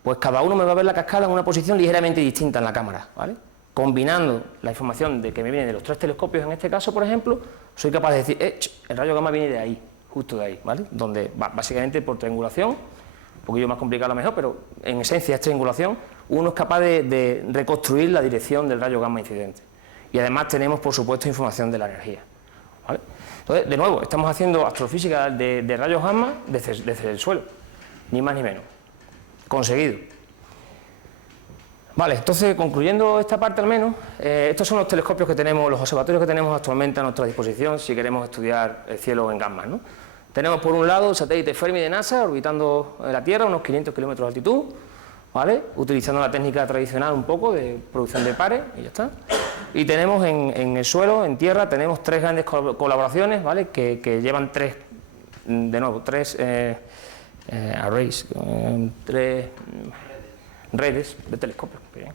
Pues cada uno me va a ver la cascada en una posición ligeramente distinta en la cámara, ¿vale? Combinando la información que me viene de los 3 telescopios, en este caso, por ejemplo, soy capaz de decir, el rayo gamma viene de ahí, justo de ahí, ¿vale? Donde, básicamente, por triangulación, un poquillo más complicado a lo mejor, pero en esencia es triangulación, uno es capaz de reconstruir la dirección del rayo gamma incidente. Y además tenemos, por supuesto, información de la energía, ¿vale? Entonces, de nuevo, estamos haciendo astrofísica de rayos gamma desde el suelo, ni más ni menos. Conseguido. Vale, entonces, concluyendo esta parte al menos, estos son los telescopios que tenemos, los observatorios que tenemos actualmente a nuestra disposición si queremos estudiar el cielo en gamma, ¿no? Tenemos por un lado el satélite Fermi de NASA orbitando la Tierra a unos 500 kilómetros de altitud, ¿vale? Utilizando la técnica tradicional un poco de producción de pares y ya está. Y tenemos en el suelo, en tierra, tenemos 3 grandes colaboraciones, ¿vale? Que llevan 3 arrays, 3 redes de telescopios. Bien.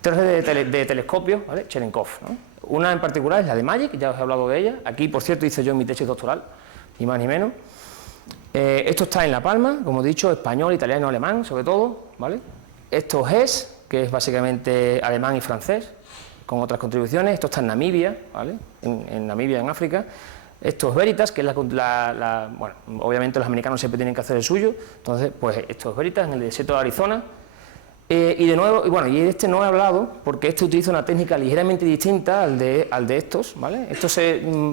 3 redes de telescopios, ¿vale? Cherenkov, ¿no? Una en particular es la de MAGIC, ya os he hablado de ella. Aquí, por cierto, hice yo mi tesis doctoral, ni más ni menos. Esto está en La Palma, como he dicho, español, italiano, alemán, sobre todo, ¿vale? Esto es GES, que es básicamente alemán y francés, con otras contribuciones. Esto está en Namibia, ¿vale? En Namibia, en África. Esto es Veritas, que es bueno, obviamente los americanos siempre tienen que hacer el suyo, entonces, pues esto es Veritas, en el desierto de Arizona. Y de nuevo, y este no he hablado, porque este utiliza una técnica ligeramente distinta al de estos, ¿vale? Esto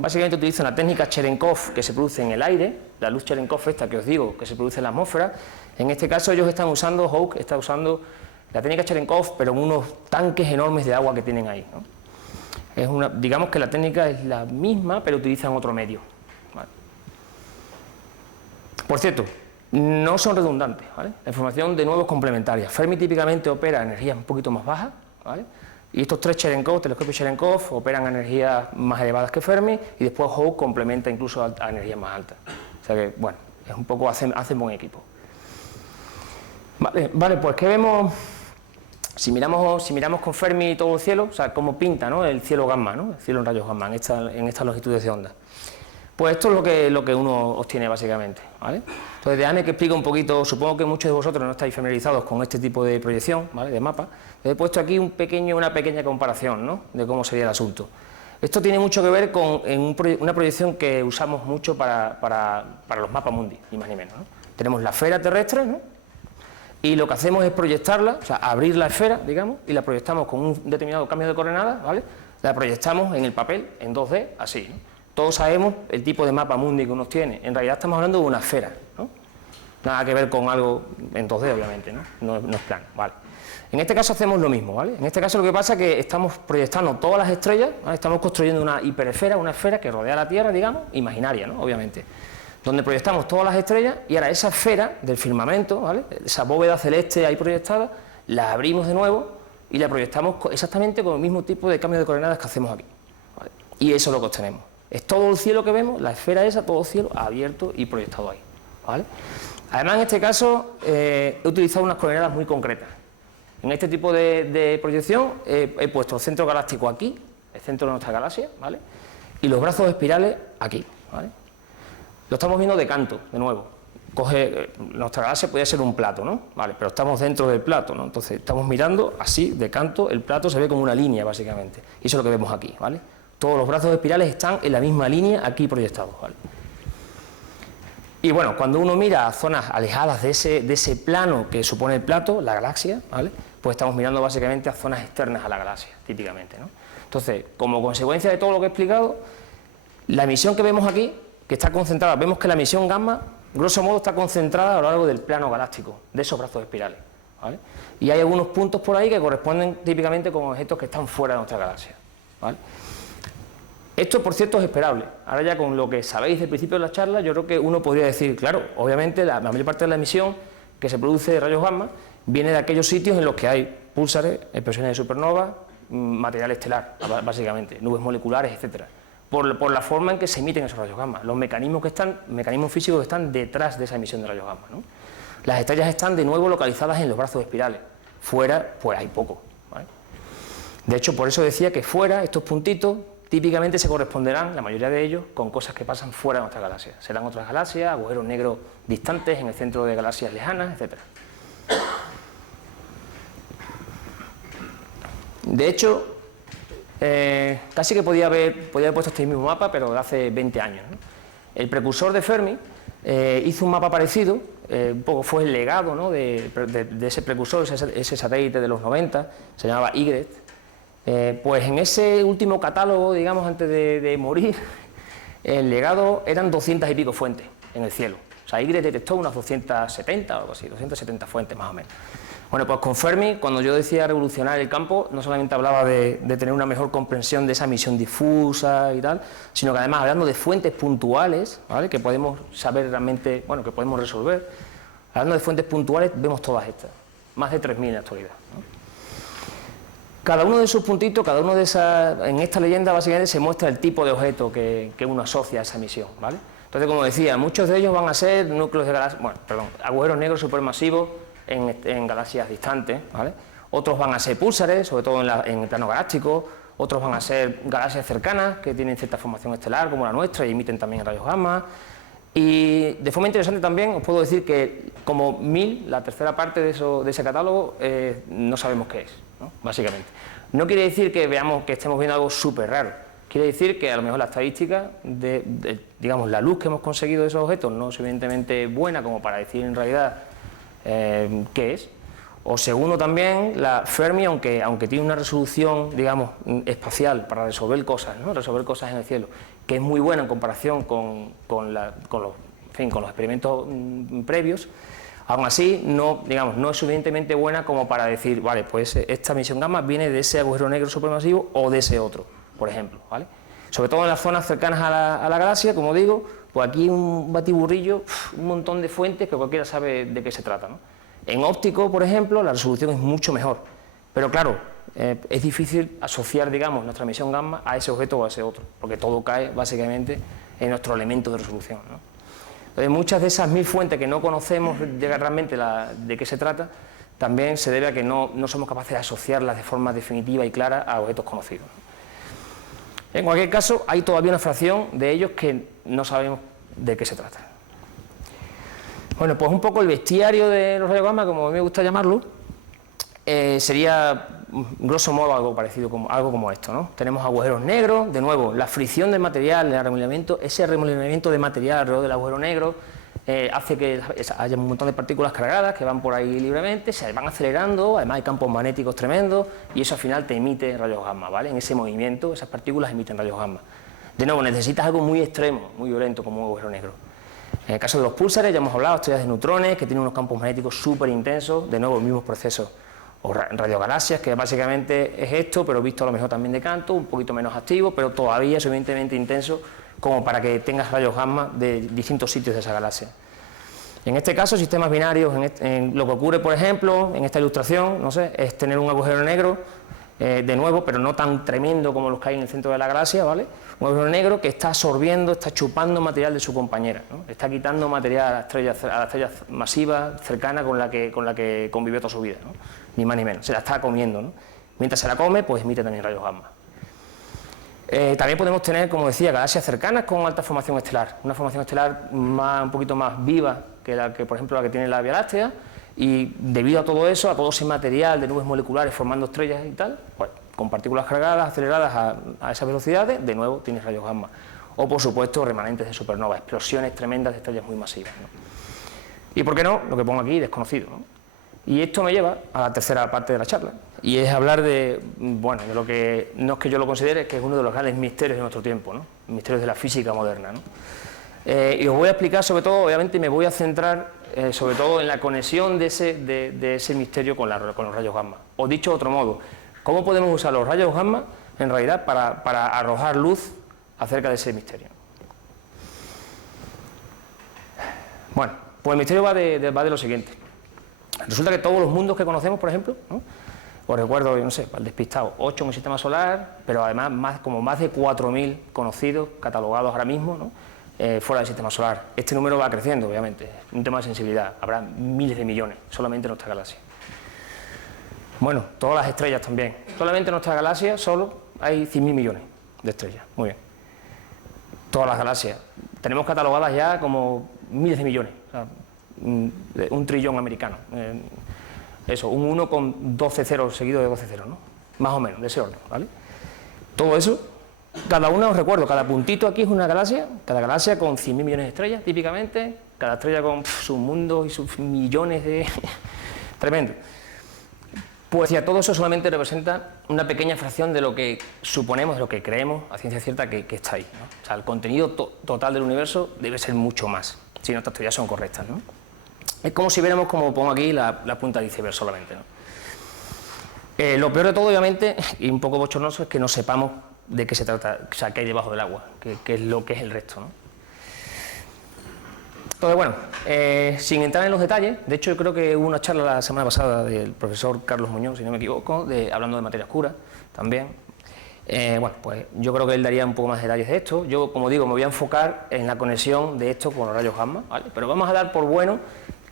básicamente utiliza una técnica Cherenkov que se produce en el aire, la luz Cherenkov esta que os digo, que se produce en la atmósfera. En este caso ellos están usando, Hawk está usando la técnica Cherenkov, pero en unos tanques enormes de agua que tienen ahí, ¿no? Digamos que la técnica es la misma, pero utilizan otro medio, ¿vale? Por cierto, no son redundantes, ¿vale? La información de nuevo es complementaria. Fermi típicamente opera a energías un poquito más bajas, ¿vale? Y estos 3 Cherenkov, telescopios Cherenkov, operan a energías más elevadas que Fermi, y después Hawk complementa incluso a energías más altas. O sea que, bueno, es un poco, hacen buen equipo. Vale, pues ¿qué vemos? Si miramos con Fermi todo el cielo, o sea, cómo pinta, ¿no? El cielo gamma, ¿no? El cielo en rayos gamma, en estas longitudes de onda. Pues esto es lo que uno obtiene básicamente, ¿vale? Entonces, déjame que explique un poquito, supongo que muchos de vosotros no estáis familiarizados con este tipo de proyección, ¿vale? De mapa. He puesto aquí una pequeña comparación, ¿no? De cómo sería el asunto. Esto tiene mucho que ver con una proyección que usamos mucho para los mapas mundi, ni más ni menos, ¿no? Tenemos la esfera terrestre, ¿no? Y lo que hacemos es proyectarla, o sea, abrir la esfera, digamos, y la proyectamos con un determinado cambio de coordenadas, ¿vale? La proyectamos en el papel, en 2D, así, ¿no? Todos sabemos el tipo de mapa mundi que uno tiene. En realidad estamos hablando de una esfera, ¿no? Nada que ver con algo en 2D, obviamente, ¿no? No es plano, ¿vale? En este caso hacemos lo mismo, ¿vale? En este caso lo que pasa es que estamos proyectando todas las estrellas, ¿vale? Estamos construyendo una hiperesfera, una esfera que rodea la Tierra, digamos, imaginaria, ¿no? Obviamente. Donde proyectamos todas las estrellas y ahora esa esfera del firmamento, ¿vale? Esa bóveda celeste ahí proyectada, la abrimos de nuevo y la proyectamos exactamente con el mismo tipo de cambio de coordenadas que hacemos aquí, ¿vale? Y eso es lo que obtenemos. Es todo el cielo que vemos, la esfera esa, todo el cielo abierto y proyectado ahí, ¿vale? Además, en este caso, he utilizado unas coordenadas muy concretas. En este tipo de proyección he puesto el centro galáctico aquí, el centro de nuestra galaxia, ¿vale? Y los brazos espirales aquí, ¿vale? Lo estamos viendo de canto, de nuevo. Nuestra galaxia podría ser un plato, ¿no? Vale, pero estamos dentro del plato, ¿no? Entonces, estamos mirando así, de canto, el plato se ve como una línea, básicamente. Y eso es lo que vemos aquí, ¿vale? Todos los brazos espirales están en la misma línea aquí proyectados, ¿vale? Y bueno, cuando uno mira a zonas alejadas de ese plano que supone el plato, la galaxia, ¿vale? Pues estamos mirando básicamente a zonas externas a la galaxia, típicamente, ¿no? Entonces, como consecuencia de todo lo que he explicado, la emisión que vemos aquí, que está concentrada, vemos que la emisión gamma, grosso modo, está concentrada a lo largo del plano galáctico, de esos brazos espirales, ¿vale? Y hay algunos puntos por ahí que corresponden típicamente con objetos que están fuera de nuestra galaxia, ¿vale? Esto, por cierto, es esperable. Ahora ya con lo que sabéis del principio de la charla, yo creo que uno podría decir, claro, obviamente la mayor parte de la emisión que se produce de rayos gamma viene de aquellos sitios en los que hay púlsares, explosiones de supernova, material estelar, básicamente, nubes moleculares, etcétera. Por la forma en que se emiten esos rayos gamma, los mecanismos físicos que están detrás de esa emisión de rayos gamma, ¿no? Las estrellas están de nuevo localizadas en los brazos espirales. Fuera, pues hay poco, ¿vale? De hecho, por eso decía que fuera, estos puntitos típicamente se corresponderán, la mayoría de ellos, con cosas que pasan fuera de nuestra galaxia. Serán otras galaxias, agujeros negros distantes en el centro de galaxias lejanas, etc. De hecho, casi que podía haber puesto este mismo mapa, pero de hace 20 años, ¿no? El precursor de Fermi hizo un mapa parecido, un poco fue el legado, ¿no?, de ese precursor, ese satélite de los 90, se llamaba YGRET. Pues en ese último catálogo, digamos, antes de morir, el legado eran 200 y pico fuentes en el cielo. O sea, YGRET detectó unas 270 o algo así, 270 fuentes más o menos. Bueno, pues con Fermi, cuando yo decía revolucionar el campo, no solamente hablaba de tener una mejor comprensión de esa emisión difusa y tal, sino que además hablando de fuentes puntuales, ¿vale?, que podemos saber realmente, bueno, que podemos resolver. Hablando de fuentes puntuales, vemos todas estas, más de 3.000 en la actualidad, ¿no? Cada uno de esos puntitos, cada uno de esas, en esta leyenda básicamente se muestra el tipo de objeto que uno asocia a esa emisión, ¿vale? Entonces, como decía, muchos de ellos van a ser núcleos de galaxias, agujeros negros supermasivos en galaxias distantes, ¿vale? Otros van a ser púlsares, sobre todo en el plano galáctico. Otros van a ser galaxias cercanas que tienen cierta formación estelar como la nuestra y emiten también rayos gamma. Y de forma interesante también os puedo decir que como 1000, la tercera parte de ese catálogo, no sabemos qué es, ¿no?, básicamente. No quiere decir que veamos que estemos viendo algo súper raro. Quiere decir que a lo mejor la estadística digamos, la luz que hemos conseguido de esos objetos no es suficientemente buena como para decir en realidad qué es. O segundo también, la Fermi, aunque tiene una resolución, digamos, espacial para resolver cosas, ¿no?, resolver cosas en el cielo, que es muy buena en comparación con los experimentos previos, aún así no es suficientemente buena como para decir, vale, pues esta emisión gamma viene de ese agujero negro supermasivo o de ese otro, por ejemplo, ¿vale? Sobre todo en las zonas cercanas a la galaxia, como digo, pues aquí un batiburrillo, un montón de fuentes que cualquiera sabe de qué se trata, ¿no? En óptico, por ejemplo, la resolución es mucho mejor, pero claro, es difícil asociar, digamos, nuestra emisión gamma a ese objeto o a ese otro, porque todo cae básicamente en nuestro elemento de resolución, ¿no? Entonces, muchas de esas 1000 fuentes que no conocemos realmente de qué se trata, también se debe a que no somos capaces de asociarlas de forma definitiva y clara a objetos conocidos, ¿no? En cualquier caso, hay todavía una fracción de ellos que no sabemos de qué se trata. Bueno, pues un poco el bestiario de los rayos gamma, como a mí me gusta llamarlo, sería, grosso modo, algo parecido, algo como esto, ¿no? Tenemos agujeros negros, de nuevo, la fricción del material, ese arremolinamiento de material alrededor del agujero negro hace que haya un montón de partículas cargadas que van por ahí libremente, se van acelerando, además hay campos magnéticos tremendos y eso al final te emite rayos gamma, ¿vale? En ese movimiento, esas partículas emiten rayos gamma. De nuevo, necesitas algo muy extremo, muy violento como un agujero negro. En el caso de los púlsares, ya hemos hablado, estrellas de neutrones que tienen unos campos magnéticos súper intensos, de nuevo, los mismos procesos. O radiogalaxias, que básicamente es esto, pero visto a lo mejor también de canto, un poquito menos activo, pero todavía suficientemente intenso como para que tengas rayos gamma de distintos sitios de esa galaxia. En este caso, sistemas binarios, en lo que ocurre, por ejemplo, en esta ilustración, no sé, es tener un agujero negro, de nuevo, pero no tan tremendo como los que hay en el centro de la galaxia, ¿vale? Un agujero negro que está absorbiendo, está chupando material de su compañera, ¿no? Está quitando material a la estrella masiva, cercana, con la que convivió toda su vida, ¿no? Ni más ni menos, se la está comiendo, ¿no? Mientras se la come, pues emite también rayos gamma. También podemos tener, como decía, galaxias cercanas con alta formación estelar, una formación estelar un poquito más viva que por ejemplo, la que tiene la Vía Láctea, y debido a todo eso, a todo ese material de nubes moleculares formando estrellas y tal, pues con partículas cargadas, aceleradas a esas velocidades, de nuevo tienes rayos gamma. O por supuesto remanentes de supernova, explosiones tremendas de estrellas muy masivas, ¿no? Y por qué no, lo que pongo aquí, desconocido, ¿no? Y esto me lleva a la tercera parte de la charla, y es hablar de lo que no es que yo lo considere, que es uno de los grandes misterios de nuestro tiempo, ¿no? Misterios de la física moderna, ¿no? Y os voy a explicar, sobre todo, obviamente me voy a centrar sobre todo en la conexión de ese misterio con los rayos gamma. O dicho de otro modo, ¿cómo podemos usar los rayos gamma en realidad para arrojar luz acerca de ese misterio. Bueno, pues el misterio va de lo siguiente. Resulta que todos los mundos que conocemos, por ejemplo, ¿no? Os recuerdo, no sé, al despistado, 8 en el sistema solar, pero además más de 4.000 conocidos, catalogados ahora mismo, ¿no? Fuera del sistema solar. Este número va creciendo, obviamente, es un tema de sensibilidad, habrá miles de millones solamente en nuestra galaxia. Bueno, todas las estrellas también. Solamente en nuestra galaxia solo hay 100.000 millones de estrellas, muy bien. Todas las galaxias. Tenemos catalogadas ya como miles de millones, o sea, un trillón americano. Eso, un 1 con 12 ceros seguido de 12 ceros, ¿no? Más o menos, de ese orden, ¿vale? Todo eso, cada una, os recuerdo, cada puntito aquí es una galaxia, cada galaxia con 100.000 millones de estrellas, típicamente, cada estrella con sus mundos y sus millones de... Tremendo. Pues ya todo eso solamente representa una pequeña fracción de lo que suponemos, de lo que creemos, a ciencia cierta, que está ahí, ¿no? O sea, el contenido total del universo debe ser mucho más, si nuestras teorías son correctas, ¿no? Es como si viéramos, como pongo aquí, la punta de iceberg solamente, ¿no? Lo peor de todo, obviamente, y un poco bochornoso, es que no sepamos de qué se trata, o sea, qué hay debajo del agua, qué es lo que es el resto, ¿no? Entonces, bueno, sin entrar en los detalles, de hecho yo creo que hubo una charla la semana pasada del profesor Carlos Muñoz, si no me equivoco, hablando de materia oscura también. Bueno, pues yo creo que él daría un poco más de detalles de esto. Yo, como digo, me voy a enfocar en la conexión de esto con los rayos gamma, ¿vale? Pero vamos a dar por bueno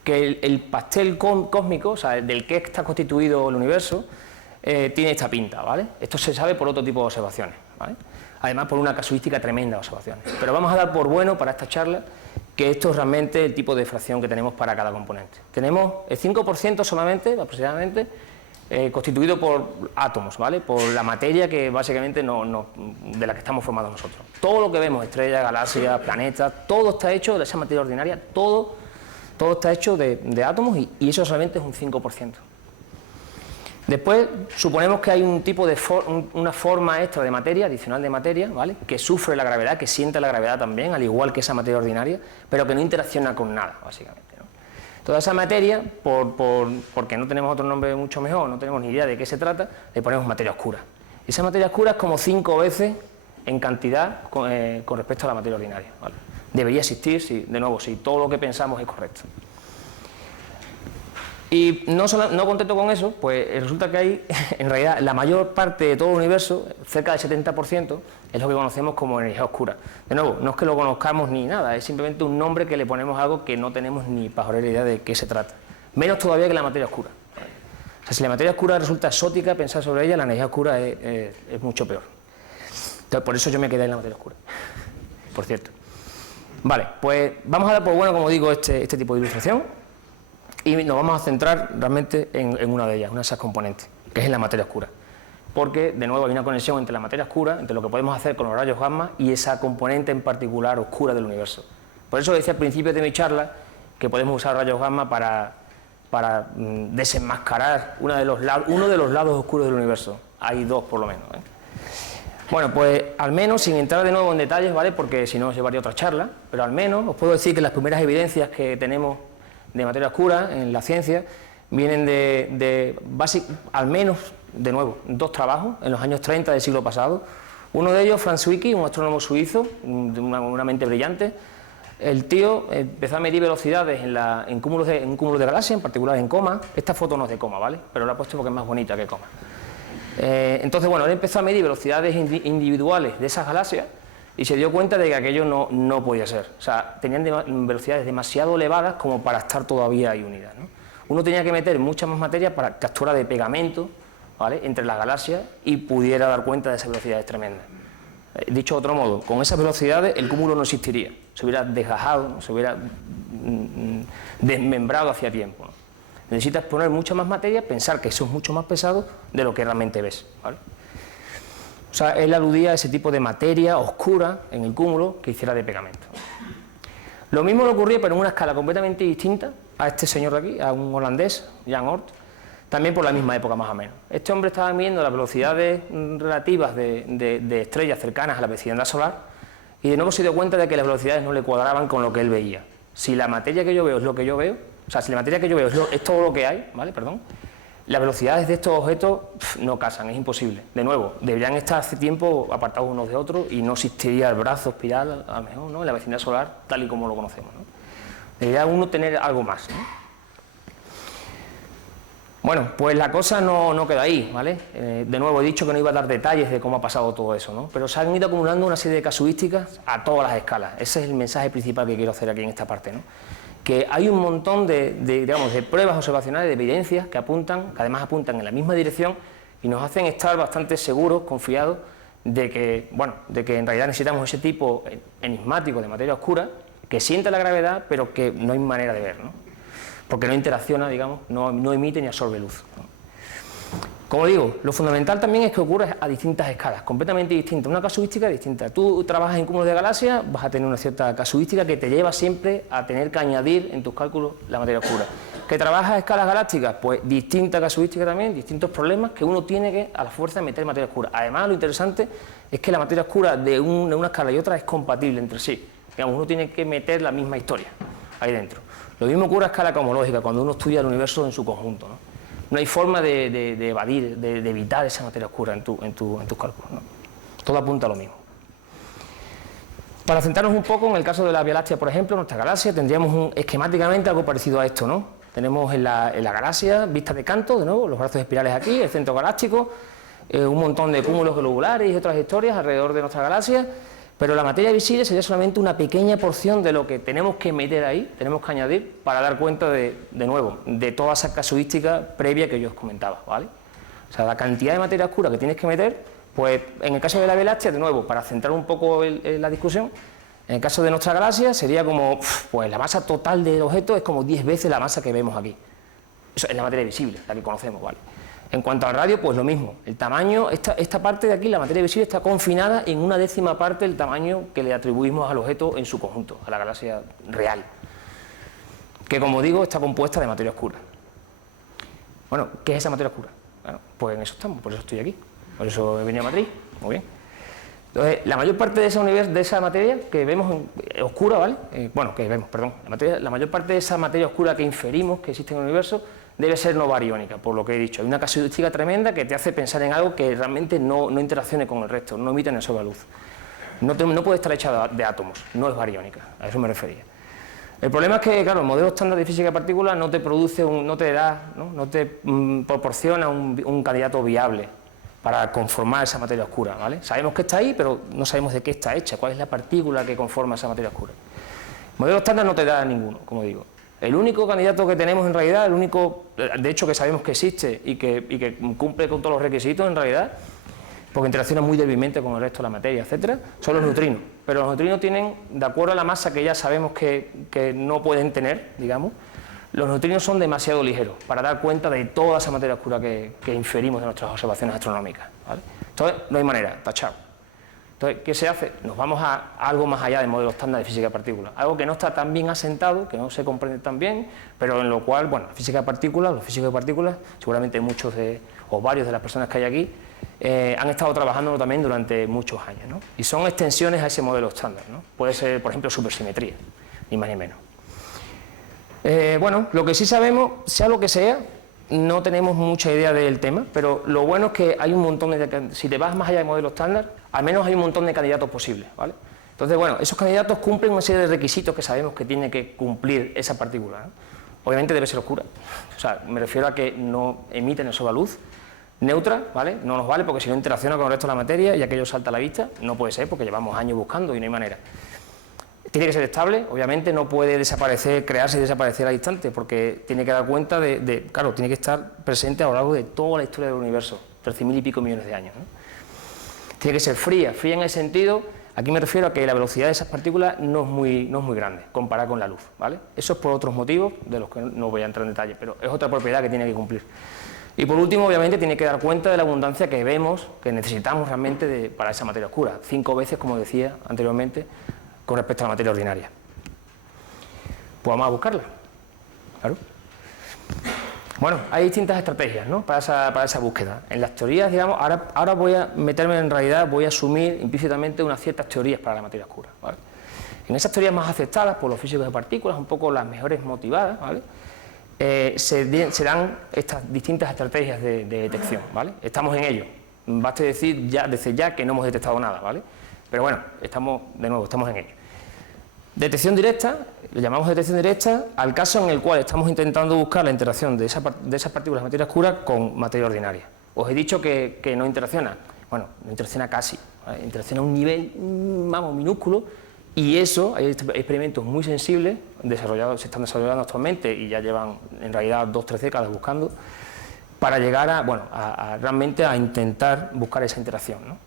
que el pastel cósmico, o sea, del que está constituido el universo, tiene esta pinta, ¿vale? Esto se sabe por otro tipo de observaciones, ¿vale? Además por una casuística tremenda de observaciones. Pero vamos a dar por bueno para esta charla que esto es realmente el tipo de fracción que tenemos para cada componente. Tenemos el 5% solamente, aproximadamente, constituido por átomos, ¿vale? Por la materia que básicamente de la que estamos formados nosotros. Todo lo que vemos, estrellas, galaxias, planetas, todo está hecho de esa materia ordinaria, todo está hecho de átomos y eso solamente es un 5%. Después suponemos que hay un tipo de una forma extra de materia, adicional de materia, ¿vale? Que sufre la gravedad, que siente la gravedad también, al igual que esa materia ordinaria, pero que no interacciona con nada, básicamente, ¿no? Toda esa materia, porque no tenemos otro nombre mucho mejor, no tenemos ni idea de qué se trata, le ponemos materia oscura. Y esa materia oscura es como 5 veces en cantidad con respecto a la materia ordinaria, ¿vale? Debería existir, de nuevo, si todo lo que pensamos es correcto. Y no contento con eso, pues resulta que hay, en realidad, la mayor parte de todo el universo, cerca del 70%, es lo que conocemos como energía oscura. De nuevo, no es que lo conozcamos ni nada, es simplemente un nombre que le ponemos a algo que no tenemos ni pajolera idea de qué se trata. Menos todavía que la materia oscura. O sea, si la materia oscura resulta exótica, pensar sobre ella, la energía oscura es mucho peor. Entonces, por eso yo me quedé en la materia oscura, por cierto. Vale, pues vamos a dar por bueno, como digo, este tipo de ilustración. Y nos vamos a centrar realmente en una de ellas, una de esas componentes, que es la materia oscura. Porque, de nuevo, hay una conexión entre la materia oscura, entre lo que podemos hacer con los rayos gamma y esa componente en particular oscura del universo. Por eso decía al principio de mi charla que podemos usar rayos gamma para desenmascarar uno de los lados oscuros del universo. Hay dos, por lo menos, ¿eh? Bueno, pues al menos, sin entrar de nuevo en detalles, ¿vale? Porque si no, os llevaría otra charla, pero al menos os puedo decir que las primeras evidencias que tenemos de materia oscura en la ciencia vienen al menos, de nuevo, 2 trabajos en los años 30 del siglo pasado. Uno de ellos, Franz Zwicky, un astrónomo suizo, de una mente brillante. El tío empezó a medir velocidades en un cúmulo de galaxias, en particular en coma. Esta foto no es de coma, ¿vale? Pero la he puesto porque es más bonita que coma. Entonces, bueno, él empezó a medir velocidades individuales de esas galaxias y se dio cuenta de que aquello no podía ser. O sea, tenían velocidades demasiado elevadas como para estar todavía ahí unidas, ¿no? Uno tenía que meter mucha más materia para captura de pegamento, ¿vale?, entre las galaxias y pudiera dar cuenta de esas velocidades tremendas. Dicho de otro modo, con esas velocidades el cúmulo no existiría, se hubiera desgajado, ¿no?, se hubiera desmembrado hacía tiempo, ¿no? Necesitas poner mucha más materia, pensar que eso es mucho más pesado de lo que realmente ves, ¿vale? O sea, él aludía a ese tipo de materia oscura en el cúmulo que hiciera de pegamento. Lo mismo le ocurría, pero en una escala completamente distinta, a este señor de aquí, a un holandés, Jan Oort, también por la misma época más o menos. Este hombre estaba midiendo las velocidades relativas de estrellas cercanas a la vecindad solar y de nuevo se dio cuenta de que las velocidades no le cuadraban con lo que él veía. Si la materia que yo veo es lo que yo veo, o sea, si la materia que yo veo es todo lo que hay, ¿vale? Perdón, Las velocidades de estos objetos no casan, es imposible. De nuevo, deberían estar hace tiempo apartados unos de otros y no existiría el brazo espiral, a lo mejor, ¿no?, en la vecindad solar, tal y como lo conocemos, ¿no? Debería uno tener algo más, ¿no? Bueno, pues la cosa no queda ahí, ¿vale? De nuevo, he dicho que no iba a dar detalles de cómo ha pasado todo eso, ¿no? Pero se han ido acumulando una serie de casuísticas a todas las escalas. Ese es el mensaje principal que quiero hacer aquí en esta parte, ¿no? Que hay un montón digamos, de pruebas observacionales, de evidencias que además apuntan en la misma dirección y nos hacen estar bastante seguros, confiados, de que en realidad necesitamos ese tipo enigmático de materia oscura que siente la gravedad, pero que no hay manera de ver, ¿no? Porque no interacciona, digamos, no emite ni absorbe luz, ¿no? Como digo, lo fundamental también es que ocurre a distintas escalas, completamente distintas, una casuística distinta. Tú trabajas en cúmulos de galaxias, vas a tener una cierta casuística que te lleva siempre a tener que añadir en tus cálculos la materia oscura. ¿Que trabajas a escalas galácticas? Pues distinta casuística también, distintos problemas que uno tiene que a la fuerza meter materia oscura. Además, lo interesante es que la materia oscura de una escala y otra es compatible entre sí. Digamos, uno tiene que meter la misma historia ahí dentro. Lo mismo ocurre a escala cosmológica, cuando uno estudia el universo en su conjunto, ¿no? No hay forma de evadir, de evitar esa materia oscura en tus cálculos, ¿no? Todo apunta a lo mismo. Para centrarnos un poco en el caso de la Vía Láctea, por ejemplo, nuestra galaxia, tendríamos esquemáticamente algo parecido a esto, ¿no? Tenemos en la galaxia, vista de canto, de nuevo, los brazos espirales aquí, el centro galáctico, un montón de cúmulos globulares y otras historias alrededor de nuestra galaxia, pero la materia visible sería solamente una pequeña porción de lo que tenemos que meter ahí, tenemos que añadir para dar cuenta de nuevo, de toda esa casuística previa que yo os comentaba, ¿vale? O sea, la cantidad de materia oscura que tienes que meter, pues en el caso de la Vía Láctea, de nuevo, para centrar un poco la discusión, en el caso de nuestra galaxia sería como, pues la masa total del objeto es como 10 veces la masa que vemos aquí. Eso es la materia visible, la que conocemos, ¿vale? En cuanto al radio, pues lo mismo. El tamaño, esta parte de aquí, la materia visible, está confinada en una décima parte del tamaño que le atribuimos al objeto en su conjunto, a la galaxia real, que, como digo, está compuesta de materia oscura. Bueno, ¿qué es esa materia oscura? Bueno, pues en eso estamos, por eso estoy aquí, por eso he venido a Madrid, muy bien. Entonces, la mayor parte de esa materia que vemos oscura, ¿vale? La mayor parte de esa materia oscura que inferimos que existe en el universo debe ser no bariónica, por lo que he dicho. Hay una casuística tremenda que te hace pensar en algo que realmente no interaccione con el resto, no emite ni absorba luz. No puede estar hecha de átomos, no es bariónica, a eso me refería. El problema es que, claro, el modelo estándar de física de partículas no te produce, no te proporciona un candidato viable para conformar esa materia oscura, ¿vale? Sabemos que está ahí, pero no sabemos de qué está hecha, cuál es la partícula que conforma esa materia oscura. El modelo estándar no te da ninguno, como digo. El único candidato que tenemos en realidad, el único, de hecho, que sabemos que existe y que cumple con todos los requisitos en realidad, porque interacciona muy débilmente con el resto de la materia, etcétera, son los neutrinos. Pero los neutrinos tienen, de acuerdo a la masa que ya sabemos que no pueden tener, digamos, los neutrinos son demasiado ligeros para dar cuenta de toda esa materia oscura que inferimos de nuestras observaciones astronómicas, ¿vale? Entonces, no hay manera, tachado. Entonces, ¿qué se hace? Nos vamos a algo más allá del modelo estándar de física de partículas, algo que no está tan bien asentado, que no se comprende tan bien, pero en lo cual, bueno, la física de partículas, los físicos de partículas, seguramente muchos o varios de las personas que hay aquí, han estado trabajándolo también durante muchos años, ¿no? Y son extensiones a ese modelo estándar, ¿no? Puede ser, por ejemplo, supersimetría, ni más ni menos. Bueno, lo que sí sabemos, sea lo que sea, no tenemos mucha idea del tema, pero lo bueno es que hay un montón si te vas más allá del modelo estándar, al menos hay un montón de candidatos posibles, ¿vale? Entonces, bueno, esos candidatos cumplen una serie de requisitos que sabemos que tiene que cumplir esa partícula, ¿no? Obviamente debe ser oscura, o sea, me refiero a que no emiten esa luz neutra, ¿vale? No nos vale porque si no interacciona con el resto de la materia y aquello salta a la vista, no puede ser porque llevamos años buscando y no hay manera. Tiene que ser estable, obviamente no puede desaparecer, crearse y desaparecer al instante, porque tiene que dar cuenta claro, tiene que estar presente a lo largo de toda la historia del universo, 13.000 y pico millones de años, ¿no? Tiene que ser fría en el sentido, aquí me refiero a que la velocidad de esas partículas no es muy grande, comparada con la luz, ¿vale? Eso es por otros motivos, de los que no voy a entrar en detalle, pero es otra propiedad que tiene que cumplir. Y por último, obviamente, tiene que dar cuenta de la abundancia que vemos, que necesitamos realmente para esa materia oscura, 5 veces, como decía anteriormente, con respecto a la materia ordinaria. Pues vamos a buscarla, claro. Bueno, hay distintas estrategias, ¿no?, para esa búsqueda. En las teorías, digamos, ahora voy a meterme en realidad, voy a asumir implícitamente unas ciertas teorías para la materia oscura, ¿vale? En esas teorías más aceptadas por los físicos de partículas, un poco las mejores motivadas, ¿vale?, se dan estas distintas estrategias de detección, ¿vale? Estamos en ello. Basta decir desde ya que no hemos detectado nada, ¿vale? Pero bueno, estamos en ello. Detección directa, le llamamos detección directa al caso en el cual estamos intentando buscar la interacción de esas partículas de materia oscura con materia ordinaria. Os he dicho que no interacciona. Bueno, no interacciona casi, ¿vale? Interacciona a un nivel, vamos, minúsculo, y eso, hay experimentos muy sensibles, se están desarrollando actualmente y ya llevan en realidad 2 o 3 décadas buscando, para llegar a realmente a intentar buscar esa interacción, ¿no?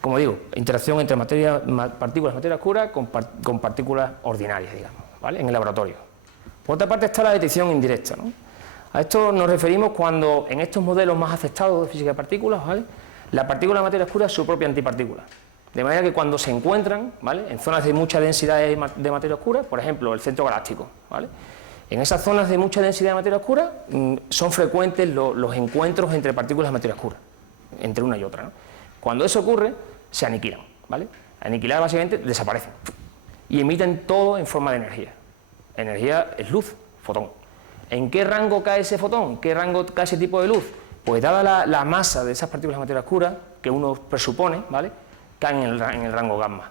Como digo, interacción entre partículas de materia oscura con partículas ordinarias, digamos, ¿vale? En el laboratorio. Por otra parte está la detección indirecta, ¿no? A esto nos referimos cuando en estos modelos más aceptados de física de partículas, ¿vale?, la partícula de materia oscura es su propia antipartícula. De manera que cuando se encuentran, ¿vale?, en zonas de mucha densidad de materia oscura, por ejemplo, el centro galáctico, ¿vale?, en esas zonas de mucha densidad de materia oscura son frecuentes los encuentros entre partículas de materia oscura, entre una y otra, ¿no? Cuando eso ocurre, se aniquilan, ¿vale? Aniquilar básicamente desaparecen y emiten todo en forma de energía. Energía es luz, fotón. ¿En qué rango cae ese fotón? ¿En qué rango cae ese tipo de luz? Pues dada la masa de esas partículas de materia oscura, que uno presupone, ¿vale?, caen en el rango gamma.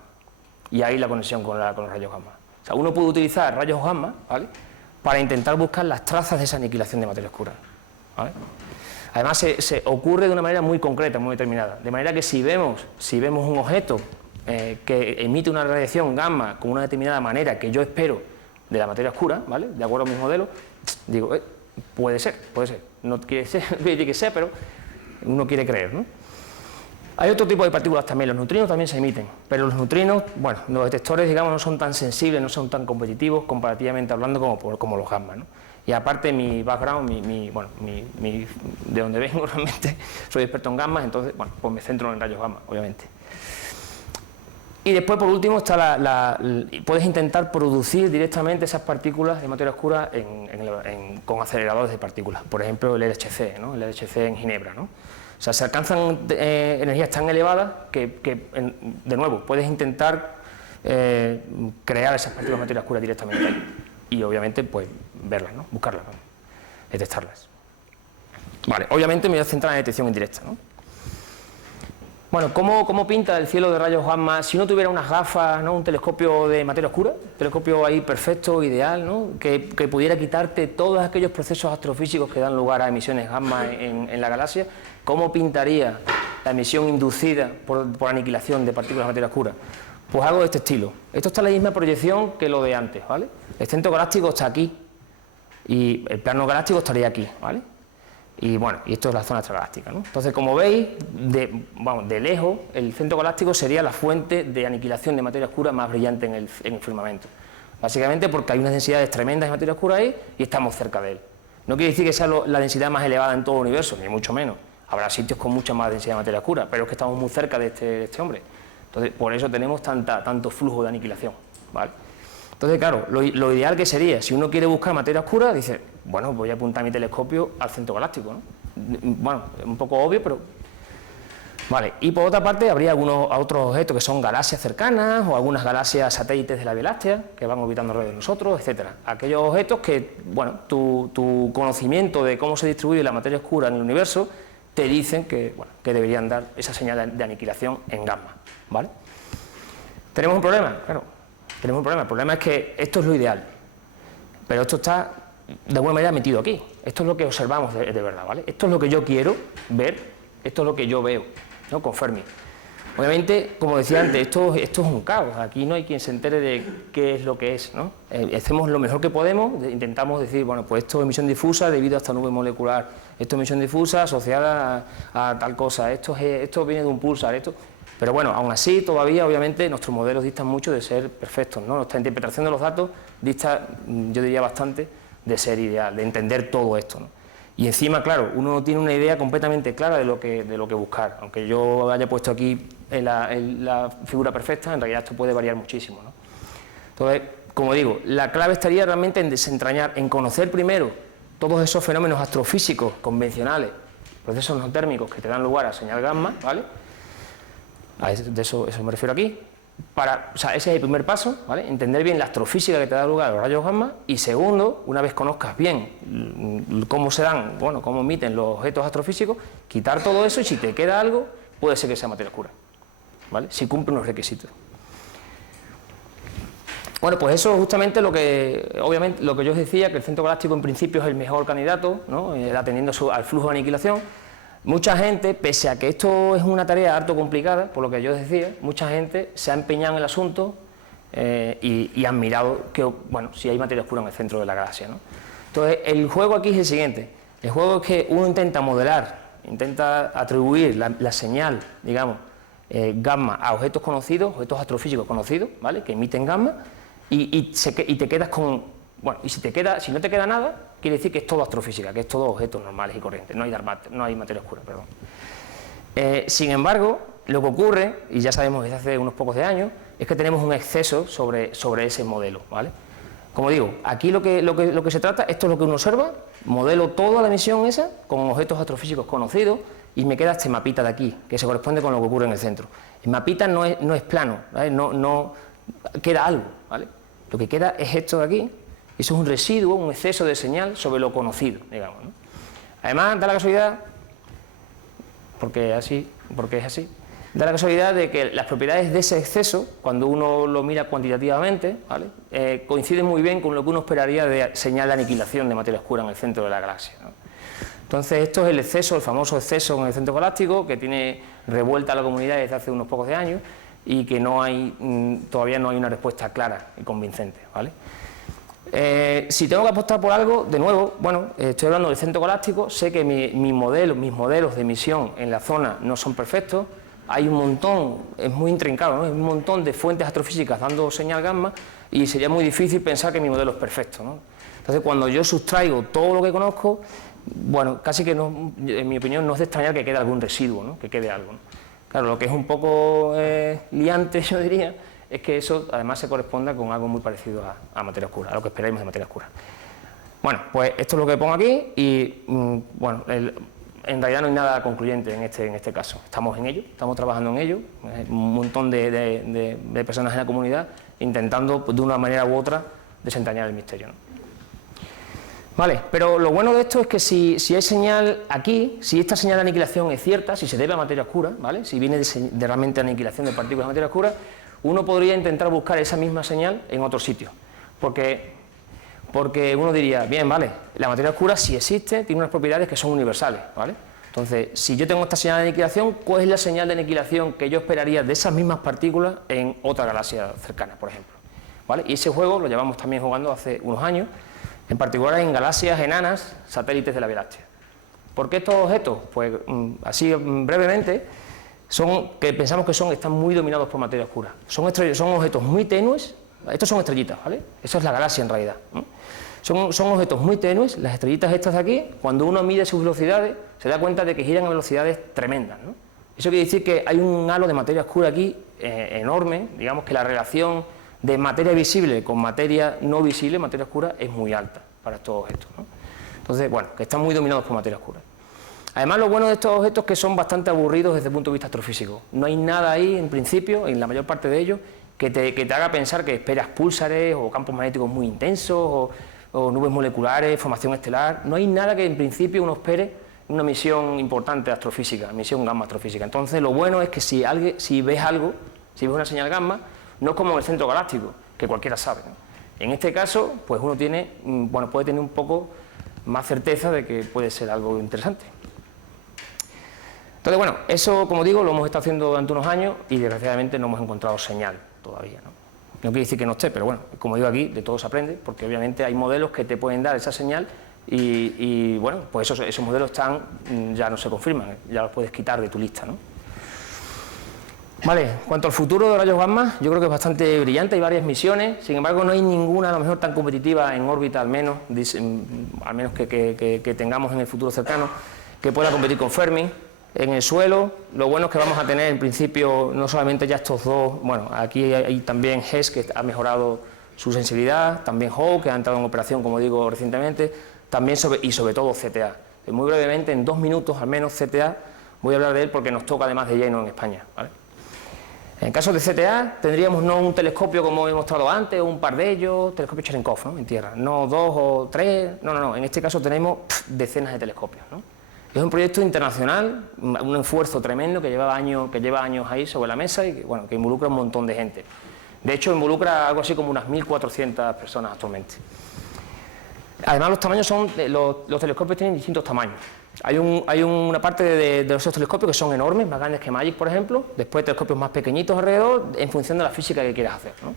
Y ahí la conexión con los rayos gamma. O sea, uno puede utilizar rayos gamma, ¿vale?, para intentar buscar las trazas de esa aniquilación de materia oscura, ¿vale? Además se ocurre de una manera muy concreta, muy determinada. De manera que si vemos un objeto que emite una radiación gamma con una determinada manera que yo espero de la materia oscura, ¿vale?, de acuerdo a mis modelos, digo, puede ser. No quiere decir que sea, pero uno quiere creer, ¿no? Hay otro tipo de partículas también, los neutrinos también se emiten, pero los neutrinos, bueno, los detectores, digamos, no son tan sensibles, no son tan competitivos comparativamente hablando como los gamma, ¿no? Y aparte mi background, de donde vengo realmente, soy experto en gamma, entonces, bueno, pues me centro en rayos gamma, obviamente. Y después, por último, está puedes intentar producir directamente esas partículas de materia oscura con aceleradores de partículas, por ejemplo el LHC, ¿no?, el LHC en Ginebra, ¿no? O sea, se alcanzan energías tan elevadas que, de nuevo, puedes intentar crear esas partículas de materia oscura directamente ahí. Y obviamente, pues, verlas, ¿no?, buscarlas, ¿no?, detectarlas. Vale, obviamente me voy a centrar en la detección indirecta, ¿no? Bueno, ¿cómo pinta el cielo de rayos gamma si no tuviera unas gafas, ¿no?, un telescopio de materia oscura? Un telescopio ahí perfecto, ideal, ¿no?, que pudiera quitarte todos aquellos procesos astrofísicos que dan lugar a emisiones gamma en la galaxia. ¿Cómo pintaría la emisión inducida por aniquilación de partículas de materia oscura? Pues algo de este estilo. Esto está en la misma proyección que lo de antes, ¿vale? El centro galáctico está aquí y el plano galáctico estaría aquí, ¿vale? Y bueno, y esto es la zona extragaláctica, ¿no? Entonces, como veis, de lejos, el centro galáctico sería la fuente de aniquilación de materia oscura más brillante en el firmamento. Básicamente porque hay unas densidades tremendas de materia oscura ahí y estamos cerca de él. No quiere decir que sea la densidad más elevada en todo el universo, ni mucho menos. Habrá sitios con mucha más densidad de materia oscura, pero es que estamos muy cerca de este hombre. Entonces, por eso tenemos tanto flujo de aniquilación, ¿vale? Entonces, claro, lo ideal que sería, si uno quiere buscar materia oscura, dice, bueno, voy a apuntar mi telescopio al centro galáctico, ¿no? Bueno, es un poco obvio, pero... Vale, y por otra parte habría otros objetos que son galaxias cercanas o algunas galaxias satélites de la Vía Láctea que van orbitando alrededor de nosotros, etcétera. Aquellos objetos que, bueno, tu conocimiento de cómo se distribuye la materia oscura en el universo te dicen que, bueno, que deberían dar esa señal de aniquilación en gamma, ¿vale? ¿Tenemos un problema? Claro, tenemos un problema. El problema es que esto es lo ideal, pero esto está de alguna manera metido aquí. Esto es lo que observamos de verdad, ¿vale? Esto es lo que yo quiero ver, esto es lo que yo veo, ¿no?, con Fermi. Obviamente, como decía antes, esto es un caos. Aquí no hay quien se entere de qué es lo que es, ¿no? Hacemos lo mejor que podemos, intentamos decir, bueno, pues esto es emisión difusa debido a esta nube molecular, esto es emisión difusa asociada a tal cosa, esto viene de un pulsar, esto... Pero bueno, aún así, todavía, obviamente, nuestros modelos distan mucho de ser perfectos, ¿no? Nuestra interpretación de los datos dista, yo diría, bastante de ser ideal, de entender todo esto, ¿no? Y encima, claro, uno tiene una idea completamente clara de lo que buscar. Aunque yo haya puesto aquí en la figura perfecta, en realidad esto puede variar muchísimo, ¿no? Entonces, como digo, la clave estaría realmente en desentrañar, en conocer primero todos esos fenómenos astrofísicos convencionales, procesos endotérmicos que te dan lugar a señal gamma, ¿vale? De eso me refiero aquí. O sea, ese es el primer paso, ¿vale? Entender bien la astrofísica que te da lugar a los rayos gamma, y segundo, una vez conozcas bien cómo se dan, bueno, cómo emiten los objetos astrofísicos, quitar todo eso, y si te queda algo, puede ser que sea materia oscura, ¿vale? Si cumple unos requisitos. Bueno, pues eso es justamente obviamente, lo que yo os decía, que el centro galáctico en principio es el mejor candidato, ¿no? Atendiendo al flujo de aniquilación. Mucha gente, pese a que esto es una tarea harto complicada, por lo que yo os decía, mucha gente se ha empeñado en el asunto y han mirado bueno, si hay materia oscura en el centro de la galaxia, ¿no? Entonces, el juego aquí es el siguiente. El juego es que uno intenta modelar, intenta atribuir la señal, digamos, gamma a objetos conocidos, objetos astrofísicos conocidos, ¿vale?, que emiten gamma, y te quedas con... Bueno, y si no te queda nada, quiere decir que es todo astrofísica, que es todo objetos normales y corrientes, no hay materia oscura, perdón. Sin embargo, lo que ocurre, y ya sabemos desde hace unos pocos de años, es que tenemos un exceso sobre ese modelo, ¿vale? Como digo, aquí lo que se trata, esto es lo que uno observa, modelo toda la emisión esa con objetos astrofísicos conocidos, y me queda este mapita de aquí, que se corresponde con lo que ocurre en el centro. El mapita no es plano, ¿vale? No queda algo, ¿vale? Lo que queda es esto de aquí. Eso es un residuo, un exceso de señal sobre lo conocido, digamos, ¿no? Además, da la casualidad, porque es así, da la casualidad de que las propiedades de ese exceso, cuando uno lo mira cuantitativamente, ¿vale?, coinciden muy bien con lo que uno esperaría de señal de aniquilación de materia oscura en el centro de la galaxia, ¿no? Entonces, esto es el exceso, el famoso exceso en el centro galáctico, que tiene revuelta a la comunidad desde hace unos pocos de años, y que todavía no hay una respuesta clara y convincente, ¿vale? Si tengo que apostar por algo, de nuevo, bueno, estoy hablando del centro galáctico, sé que mis modelos de emisión en la zona no son perfectos, hay un montón, es muy intrincado, ¿no?, hay un montón de fuentes astrofísicas dando señal gamma, y sería muy difícil pensar que mi modelo es perfecto, ¿no? Entonces, cuando yo sustraigo todo lo que conozco, bueno, casi que no, en mi opinión, no es de extrañar que quede algún residuo, ¿no?, que quede algo, ¿no? Claro, lo que es un poco liante, yo diría, es que eso además se corresponda con algo muy parecido a materia oscura, a lo que esperáis de materia oscura. Bueno, pues esto es lo que pongo aquí, y bueno, en realidad no hay nada concluyente en este caso. Estamos en ello, estamos trabajando en ello, un montón de personas en la comunidad intentando, pues, de una manera u otra, desentrañar el misterio, ¿no? Vale, pero lo bueno de esto es que si hay señal aquí, si esta señal de aniquilación es cierta, si se debe a materia oscura, ¿vale?, si viene de realmente aniquilación de partículas de materia oscura, uno podría intentar buscar esa misma señal en otro sitio, porque uno diría, bien, vale, la materia oscura si existe, tiene unas propiedades que son universales, ¿vale? Entonces, si yo tengo esta señal de aniquilación, ¿cuál es la señal de aniquilación que yo esperaría de esas mismas partículas en otra galaxia cercana, por ejemplo? ¿Vale? Y ese juego lo llevamos también jugando hace unos años, en particular en galaxias enanas, satélites de la Vía Láctea. ¿Por qué estos objetos? Pues así brevemente, pensamos que están muy dominados por materia oscura. Son objetos muy tenues, estos son estrellitas, ¿vale? Eso es la galaxia en realidad, ¿no? Son objetos muy tenues, las estrellitas estas de aquí, cuando uno mide sus velocidades, se da cuenta de que giran a velocidades tremendas, ¿no? Eso quiere decir que hay un halo de materia oscura aquí enorme, digamos que la relación de materia visible con materia no visible, materia oscura, es muy alta para estos objetos, ¿no? Entonces, bueno, que están muy dominados por materia oscura. Además, lo bueno de estos objetos es que son bastante aburridos desde el punto de vista astrofísico. No hay nada ahí, en principio, en la mayor parte de ellos, que te haga pensar que esperas púlsares o campos magnéticos muy intensos o nubes moleculares, formación estelar. No hay nada que en principio uno espere en una misión importante astrofísica, misión gamma astrofísica. Entonces, lo bueno es que si ves algo, si ves una señal gamma, no es como en el centro galáctico, que cualquiera sabe, ¿no? En este caso, pues uno puede tener un poco más certeza de que puede ser algo interesante. Entonces, bueno, eso, como digo, lo hemos estado haciendo durante unos años y desgraciadamente no hemos encontrado señal todavía, ¿no? No quiere decir que no esté, pero bueno, como digo aquí, de todo se aprende, porque obviamente hay modelos que te pueden dar esa señal y bueno, pues esos modelos ya no se confirman, ya los puedes quitar de tu lista, ¿no? Vale, en cuanto al futuro de rayos gamma, yo creo que es bastante brillante, hay varias misiones, sin embargo no hay ninguna a lo mejor tan competitiva en órbita al menos que tengamos en el futuro cercano, que pueda competir con Fermi. En el suelo, lo bueno es que vamos a tener en principio no solamente ya estos dos, bueno, aquí hay también HESS que ha mejorado su sensibilidad, también HAWC que ha entrado en operación, como digo, recientemente, también sobre todo CTA. Muy brevemente, en 2 minutos al menos, CTA, voy a hablar de él porque nos toca además de lleno en España, ¿vale? En caso de CTA tendríamos no un telescopio como he mostrado antes, un par de ellos, telescopio Cherenkov, ¿no?, en tierra, no 2 o 3, no, en este caso tenemos decenas de telescopios, ¿no? Es un proyecto internacional, un esfuerzo tremendo que lleva años ahí sobre la mesa y que, bueno, que involucra un montón de gente. De hecho, involucra algo así como unas 1.400 personas actualmente. Además, los tamaños son, los telescopios tienen distintos tamaños. Hay una parte de esos telescopios que son enormes, más grandes que MAGIC, por ejemplo, después telescopios más pequeñitos alrededor, en función de la física que quieras hacer, ¿no?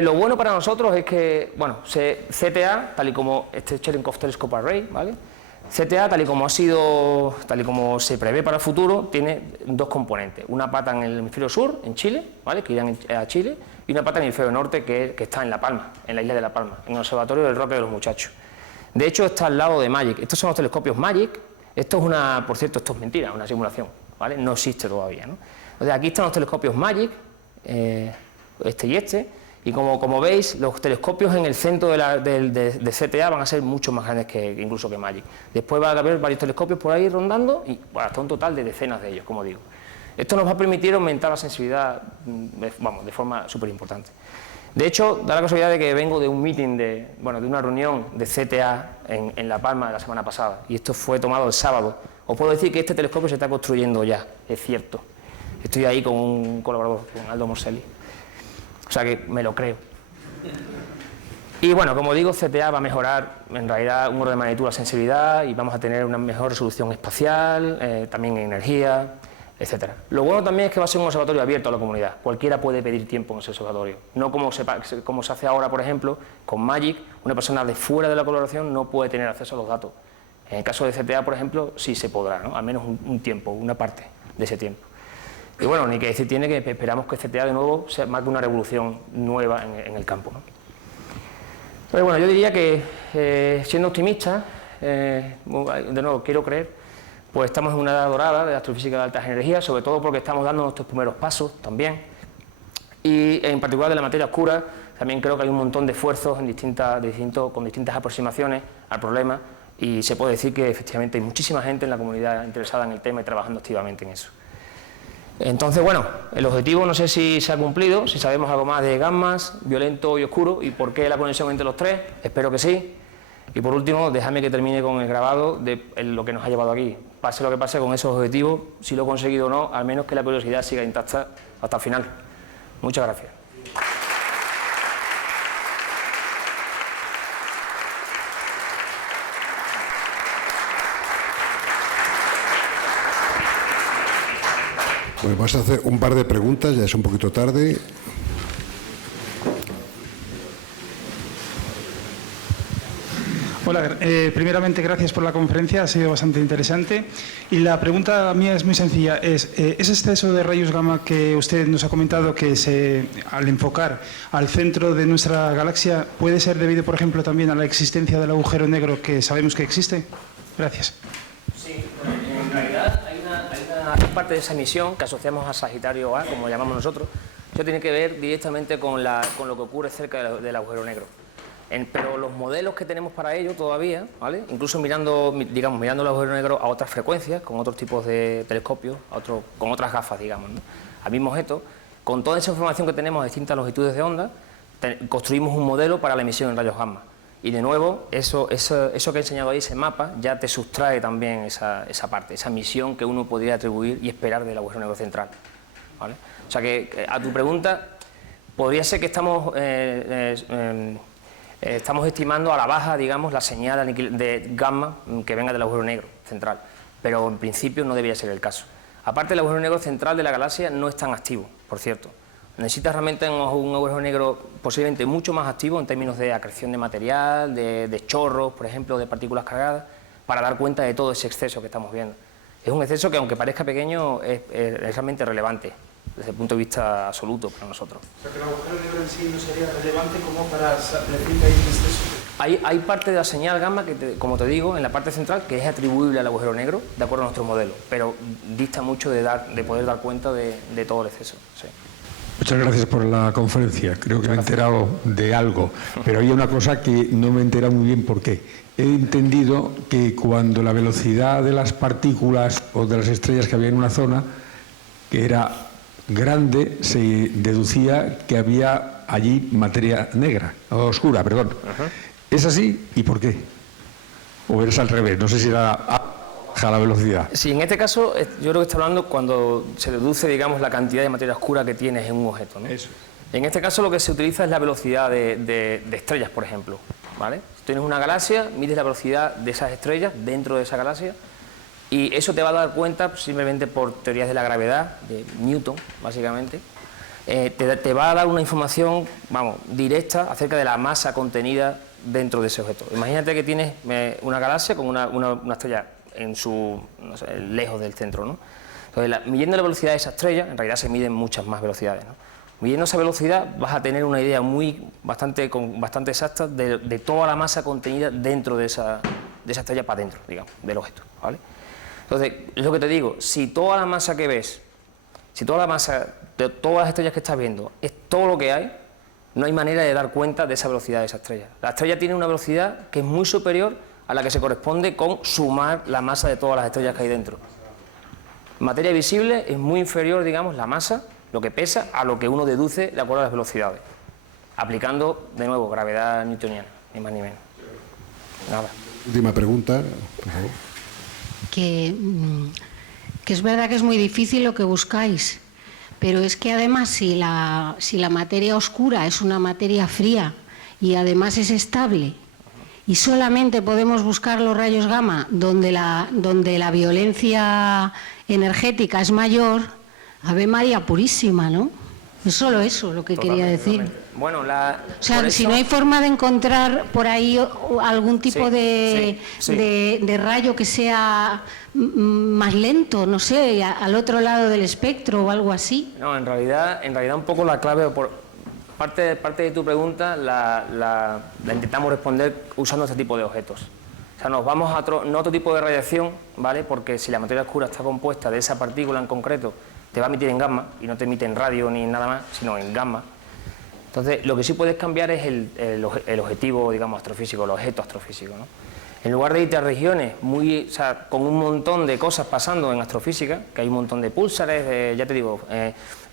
Lo bueno para nosotros es que, bueno, CTA, tal y como este Cherenkov Telescope Array, ¿vale? CTA, tal y como se prevé para el futuro, tiene dos componentes. Una pata en el hemisferio sur, en Chile, ¿vale?, que irán a Chile, y una pata en el hemisferio norte, que está en La Palma, en la isla de La Palma, en el Observatorio del Roque de los Muchachos. De hecho, está al lado de MAGIC. Estos son los telescopios MAGIC. Esto es por cierto, esto es mentira, una simulación, ¿vale? No existe todavía, ¿no? Entonces, aquí están los telescopios MAGIC, este y este. Y como veis, los telescopios en el centro de CTA van a ser mucho más grandes incluso que MAGIC. Después va a haber varios telescopios por ahí rondando y hasta un total de decenas de ellos, como digo. Esto nos va a permitir aumentar la sensibilidad, de forma súper importante. De hecho, da la casualidad de que vengo de un meeting, de una reunión de CTA en La Palma la semana pasada, y esto fue tomado el sábado. Os puedo decir que este telescopio se está construyendo ya, es cierto. Estoy ahí con un colaborador, con Aldo Morselli. O sea que me lo creo. Y bueno, como digo, CTA va a mejorar en realidad un orden de magnitud la sensibilidad y vamos a tener una mejor resolución espacial, también en energía, etcétera. Lo bueno también es que va a ser un observatorio abierto a la comunidad. Cualquiera puede pedir tiempo en ese observatorio. No como se hace ahora, por ejemplo, con MAGIC, una persona de fuera de la colaboración no puede tener acceso a los datos. En el caso de CTA, por ejemplo, sí se podrá, ¿no? Al menos un tiempo, una parte de ese tiempo. Y bueno, ni que decir tiene que esperamos que CTA de nuevo sea más que una revolución nueva en el campo, ¿no? Pero bueno, yo diría que siendo optimista, de nuevo quiero creer, pues estamos en una edad dorada de astrofísica de altas energías, sobre todo porque estamos dando nuestros primeros pasos también, y en particular de la materia oscura, también creo que hay un montón de esfuerzos con distintas aproximaciones al problema, y se puede decir que efectivamente hay muchísima gente en la comunidad interesada en el tema y trabajando activamente en eso. Entonces, bueno, el objetivo no sé si se ha cumplido, si sabemos algo más de gammas, violento y oscuro, y por qué la conexión entre los tres, espero que sí. Y por último, déjame que termine con el grabado de lo que nos ha llevado aquí. Pase lo que pase con esos objetivos, si lo he conseguido o no, al menos que la curiosidad siga intacta hasta el final. Muchas gracias. Pues vamos a hacer un par de preguntas, ya es un poquito tarde. Hola, primeramente gracias por la conferencia, ha sido bastante interesante. Y la pregunta mía es muy sencilla, ese exceso de rayos gamma que usted nos ha comentado que al enfocar al centro de nuestra galaxia, ¿puede ser debido, por ejemplo, también a la existencia del agujero negro que sabemos que existe? Gracias. Sí, en realidad hay parte de esa emisión que asociamos a Sagitario A, como llamamos nosotros, eso tiene que ver directamente con lo que ocurre cerca del agujero negro. Pero los modelos que tenemos para ello todavía, ¿vale?, incluso mirando el agujero negro a otras frecuencias, con otros tipos de telescopios, con otras gafas, digamos, ¿no?, al mismo objeto, con toda esa información que tenemos a distintas longitudes de onda, construimos un modelo para la emisión en rayos gamma. Y de nuevo, eso que he enseñado ahí, ese mapa, ya te sustrae también esa parte, esa emisión que uno podría atribuir y esperar del agujero negro central, ¿vale? O sea que, a tu pregunta, podría ser que estamos estimando a la baja, digamos, la señal de gamma que venga del agujero negro central, pero en principio no debería ser el caso. Aparte, el agujero negro central de la galaxia no es tan activo, por cierto. Necesitas realmente un agujero negro posiblemente mucho más activo en términos de acreción de material, de chorros, por ejemplo, de partículas cargadas, para dar cuenta de todo ese exceso que estamos viendo. Es un exceso que, aunque parezca pequeño, es realmente relevante desde el punto de vista absoluto para nosotros. O sea, que el agujero negro en sí no sería relevante como para decir que hay un exceso. Hay parte de la señal gamma, como te digo, en la parte central, que es atribuible al agujero negro, de acuerdo a nuestro modelo, pero dista mucho de poder dar cuenta de todo el exceso. Sí. Muchas gracias por la conferencia. Creo que me he enterado de algo, pero había una cosa que no me he enterado muy bien por qué. He entendido que cuando la velocidad de las partículas o de las estrellas que había en una zona que era grande, se deducía que había allí materia negra, oscura, perdón. ¿Es así? ¿Y por qué? ¿O es al revés? No sé si era baja la velocidad. Sí, en este caso yo creo que está hablando cuando se deduce, digamos, la cantidad de materia oscura que tienes en un objeto, ¿no? Eso. En este caso lo que se utiliza es la velocidad de estrellas, por ejemplo, ¿vale? Si tienes una galaxia, mides la velocidad de esas estrellas dentro de esa galaxia y eso te va a dar cuenta simplemente por teorías de la gravedad, de Newton, básicamente, te va a dar una información, vamos, directa acerca de la masa contenida dentro de ese objeto. Imagínate que tienes una galaxia con una estrella en su, no sé, lejos del centro, ¿no? Entonces, midiendo la velocidad de esa estrella, en realidad se miden muchas más velocidades, ¿no? Midiendo esa velocidad vas a tener una idea bastante exacta de toda la masa contenida dentro de esa estrella para adentro, digamos, del objeto, ¿vale? Entonces, es lo que te digo, si toda la masa que ves, si toda la masa de todas las estrellas que estás viendo es todo lo que hay, no hay manera de dar cuenta de esa velocidad de esa estrella. La estrella tiene una velocidad que es muy superior a la que se corresponde con sumar la masa de todas las estrellas que hay dentro. En materia visible es muy inferior, digamos, la masa, lo que pesa, a lo que uno deduce de acuerdo a las velocidades, aplicando, de nuevo, gravedad newtoniana, ni más ni menos. Nada. Última pregunta, por favor. Que es verdad que es muy difícil lo que buscáis, pero es que además si la materia oscura es una materia fría y además es estable y solamente podemos buscar los rayos gamma donde la violencia energética es mayor, Ave María purísima, ¿no? Es solo eso lo que quería decir. Bueno, o sea, si no hay forma de encontrar por ahí algún tipo de rayo que sea más lento, no sé, al otro lado del espectro o algo así. No, en realidad un poco la clave, parte de tu pregunta la intentamos responder usando este tipo de objetos. O sea, nos vamos a otro tipo de radiación, ¿vale? Porque si la materia oscura está compuesta de esa partícula en concreto, te va a emitir en gamma, y no te emite en radio ni nada más, sino en gamma. Entonces, lo que sí puedes cambiar es el objetivo, digamos, astrofísico, el objeto astrofísico, ¿no? En lugar de irte a regiones con un montón de cosas pasando en astrofísica, que hay un montón de púlsares, ya te digo,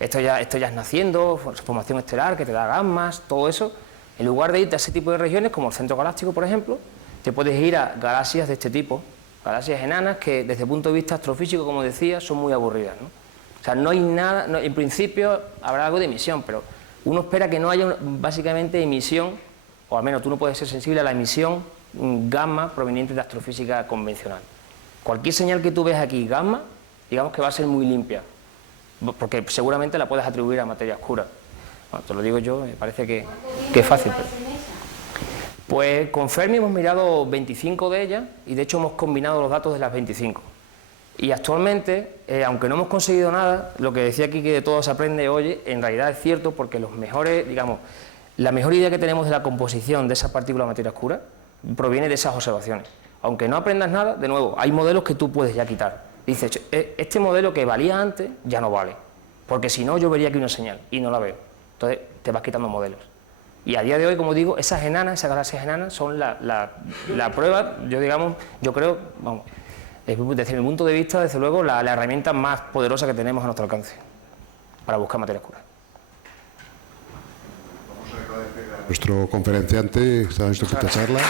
esto ya es naciendo, formación estelar, que te da gammas, todo eso, en lugar de irte a ese tipo de regiones, como el centro galáctico, por ejemplo, te puedes ir a galaxias de este tipo, galaxias enanas que, desde el punto de vista astrofísico, como decía, son muy aburridas, ¿no? O sea, no hay nada, en principio habrá algo de emisión, pero uno espera que no haya básicamente emisión, o al menos tú no puedes ser sensible a la emisión gamma proveniente de astrofísica convencional. Cualquier señal que tú ves aquí gamma, digamos que va a ser muy limpia, porque seguramente la puedes atribuir a materia oscura. Bueno, te lo digo yo, me parece que es fácil. Pues con Fermi hemos mirado 25 de ellas y de hecho hemos combinado los datos de las 25. Y actualmente, aunque no hemos conseguido nada, lo que decía aquí que de todo se aprende, oye, en realidad es cierto porque los mejores, digamos, la mejor idea que tenemos de la composición de esa partícula de materia oscura proviene de esas observaciones. Aunque no aprendas nada, de nuevo, hay modelos que tú puedes ya quitar. Dices, este modelo que valía antes ya no vale, porque si no yo vería aquí una señal y no la veo. Entonces te vas quitando modelos. Y a día de hoy, como digo, esas galaxias enanas son la prueba, yo creo, vamos, desde mi punto de vista, desde luego, la herramienta más poderosa que tenemos a nuestro alcance para buscar materia oscura. Nuestro conferenciante, esta charla.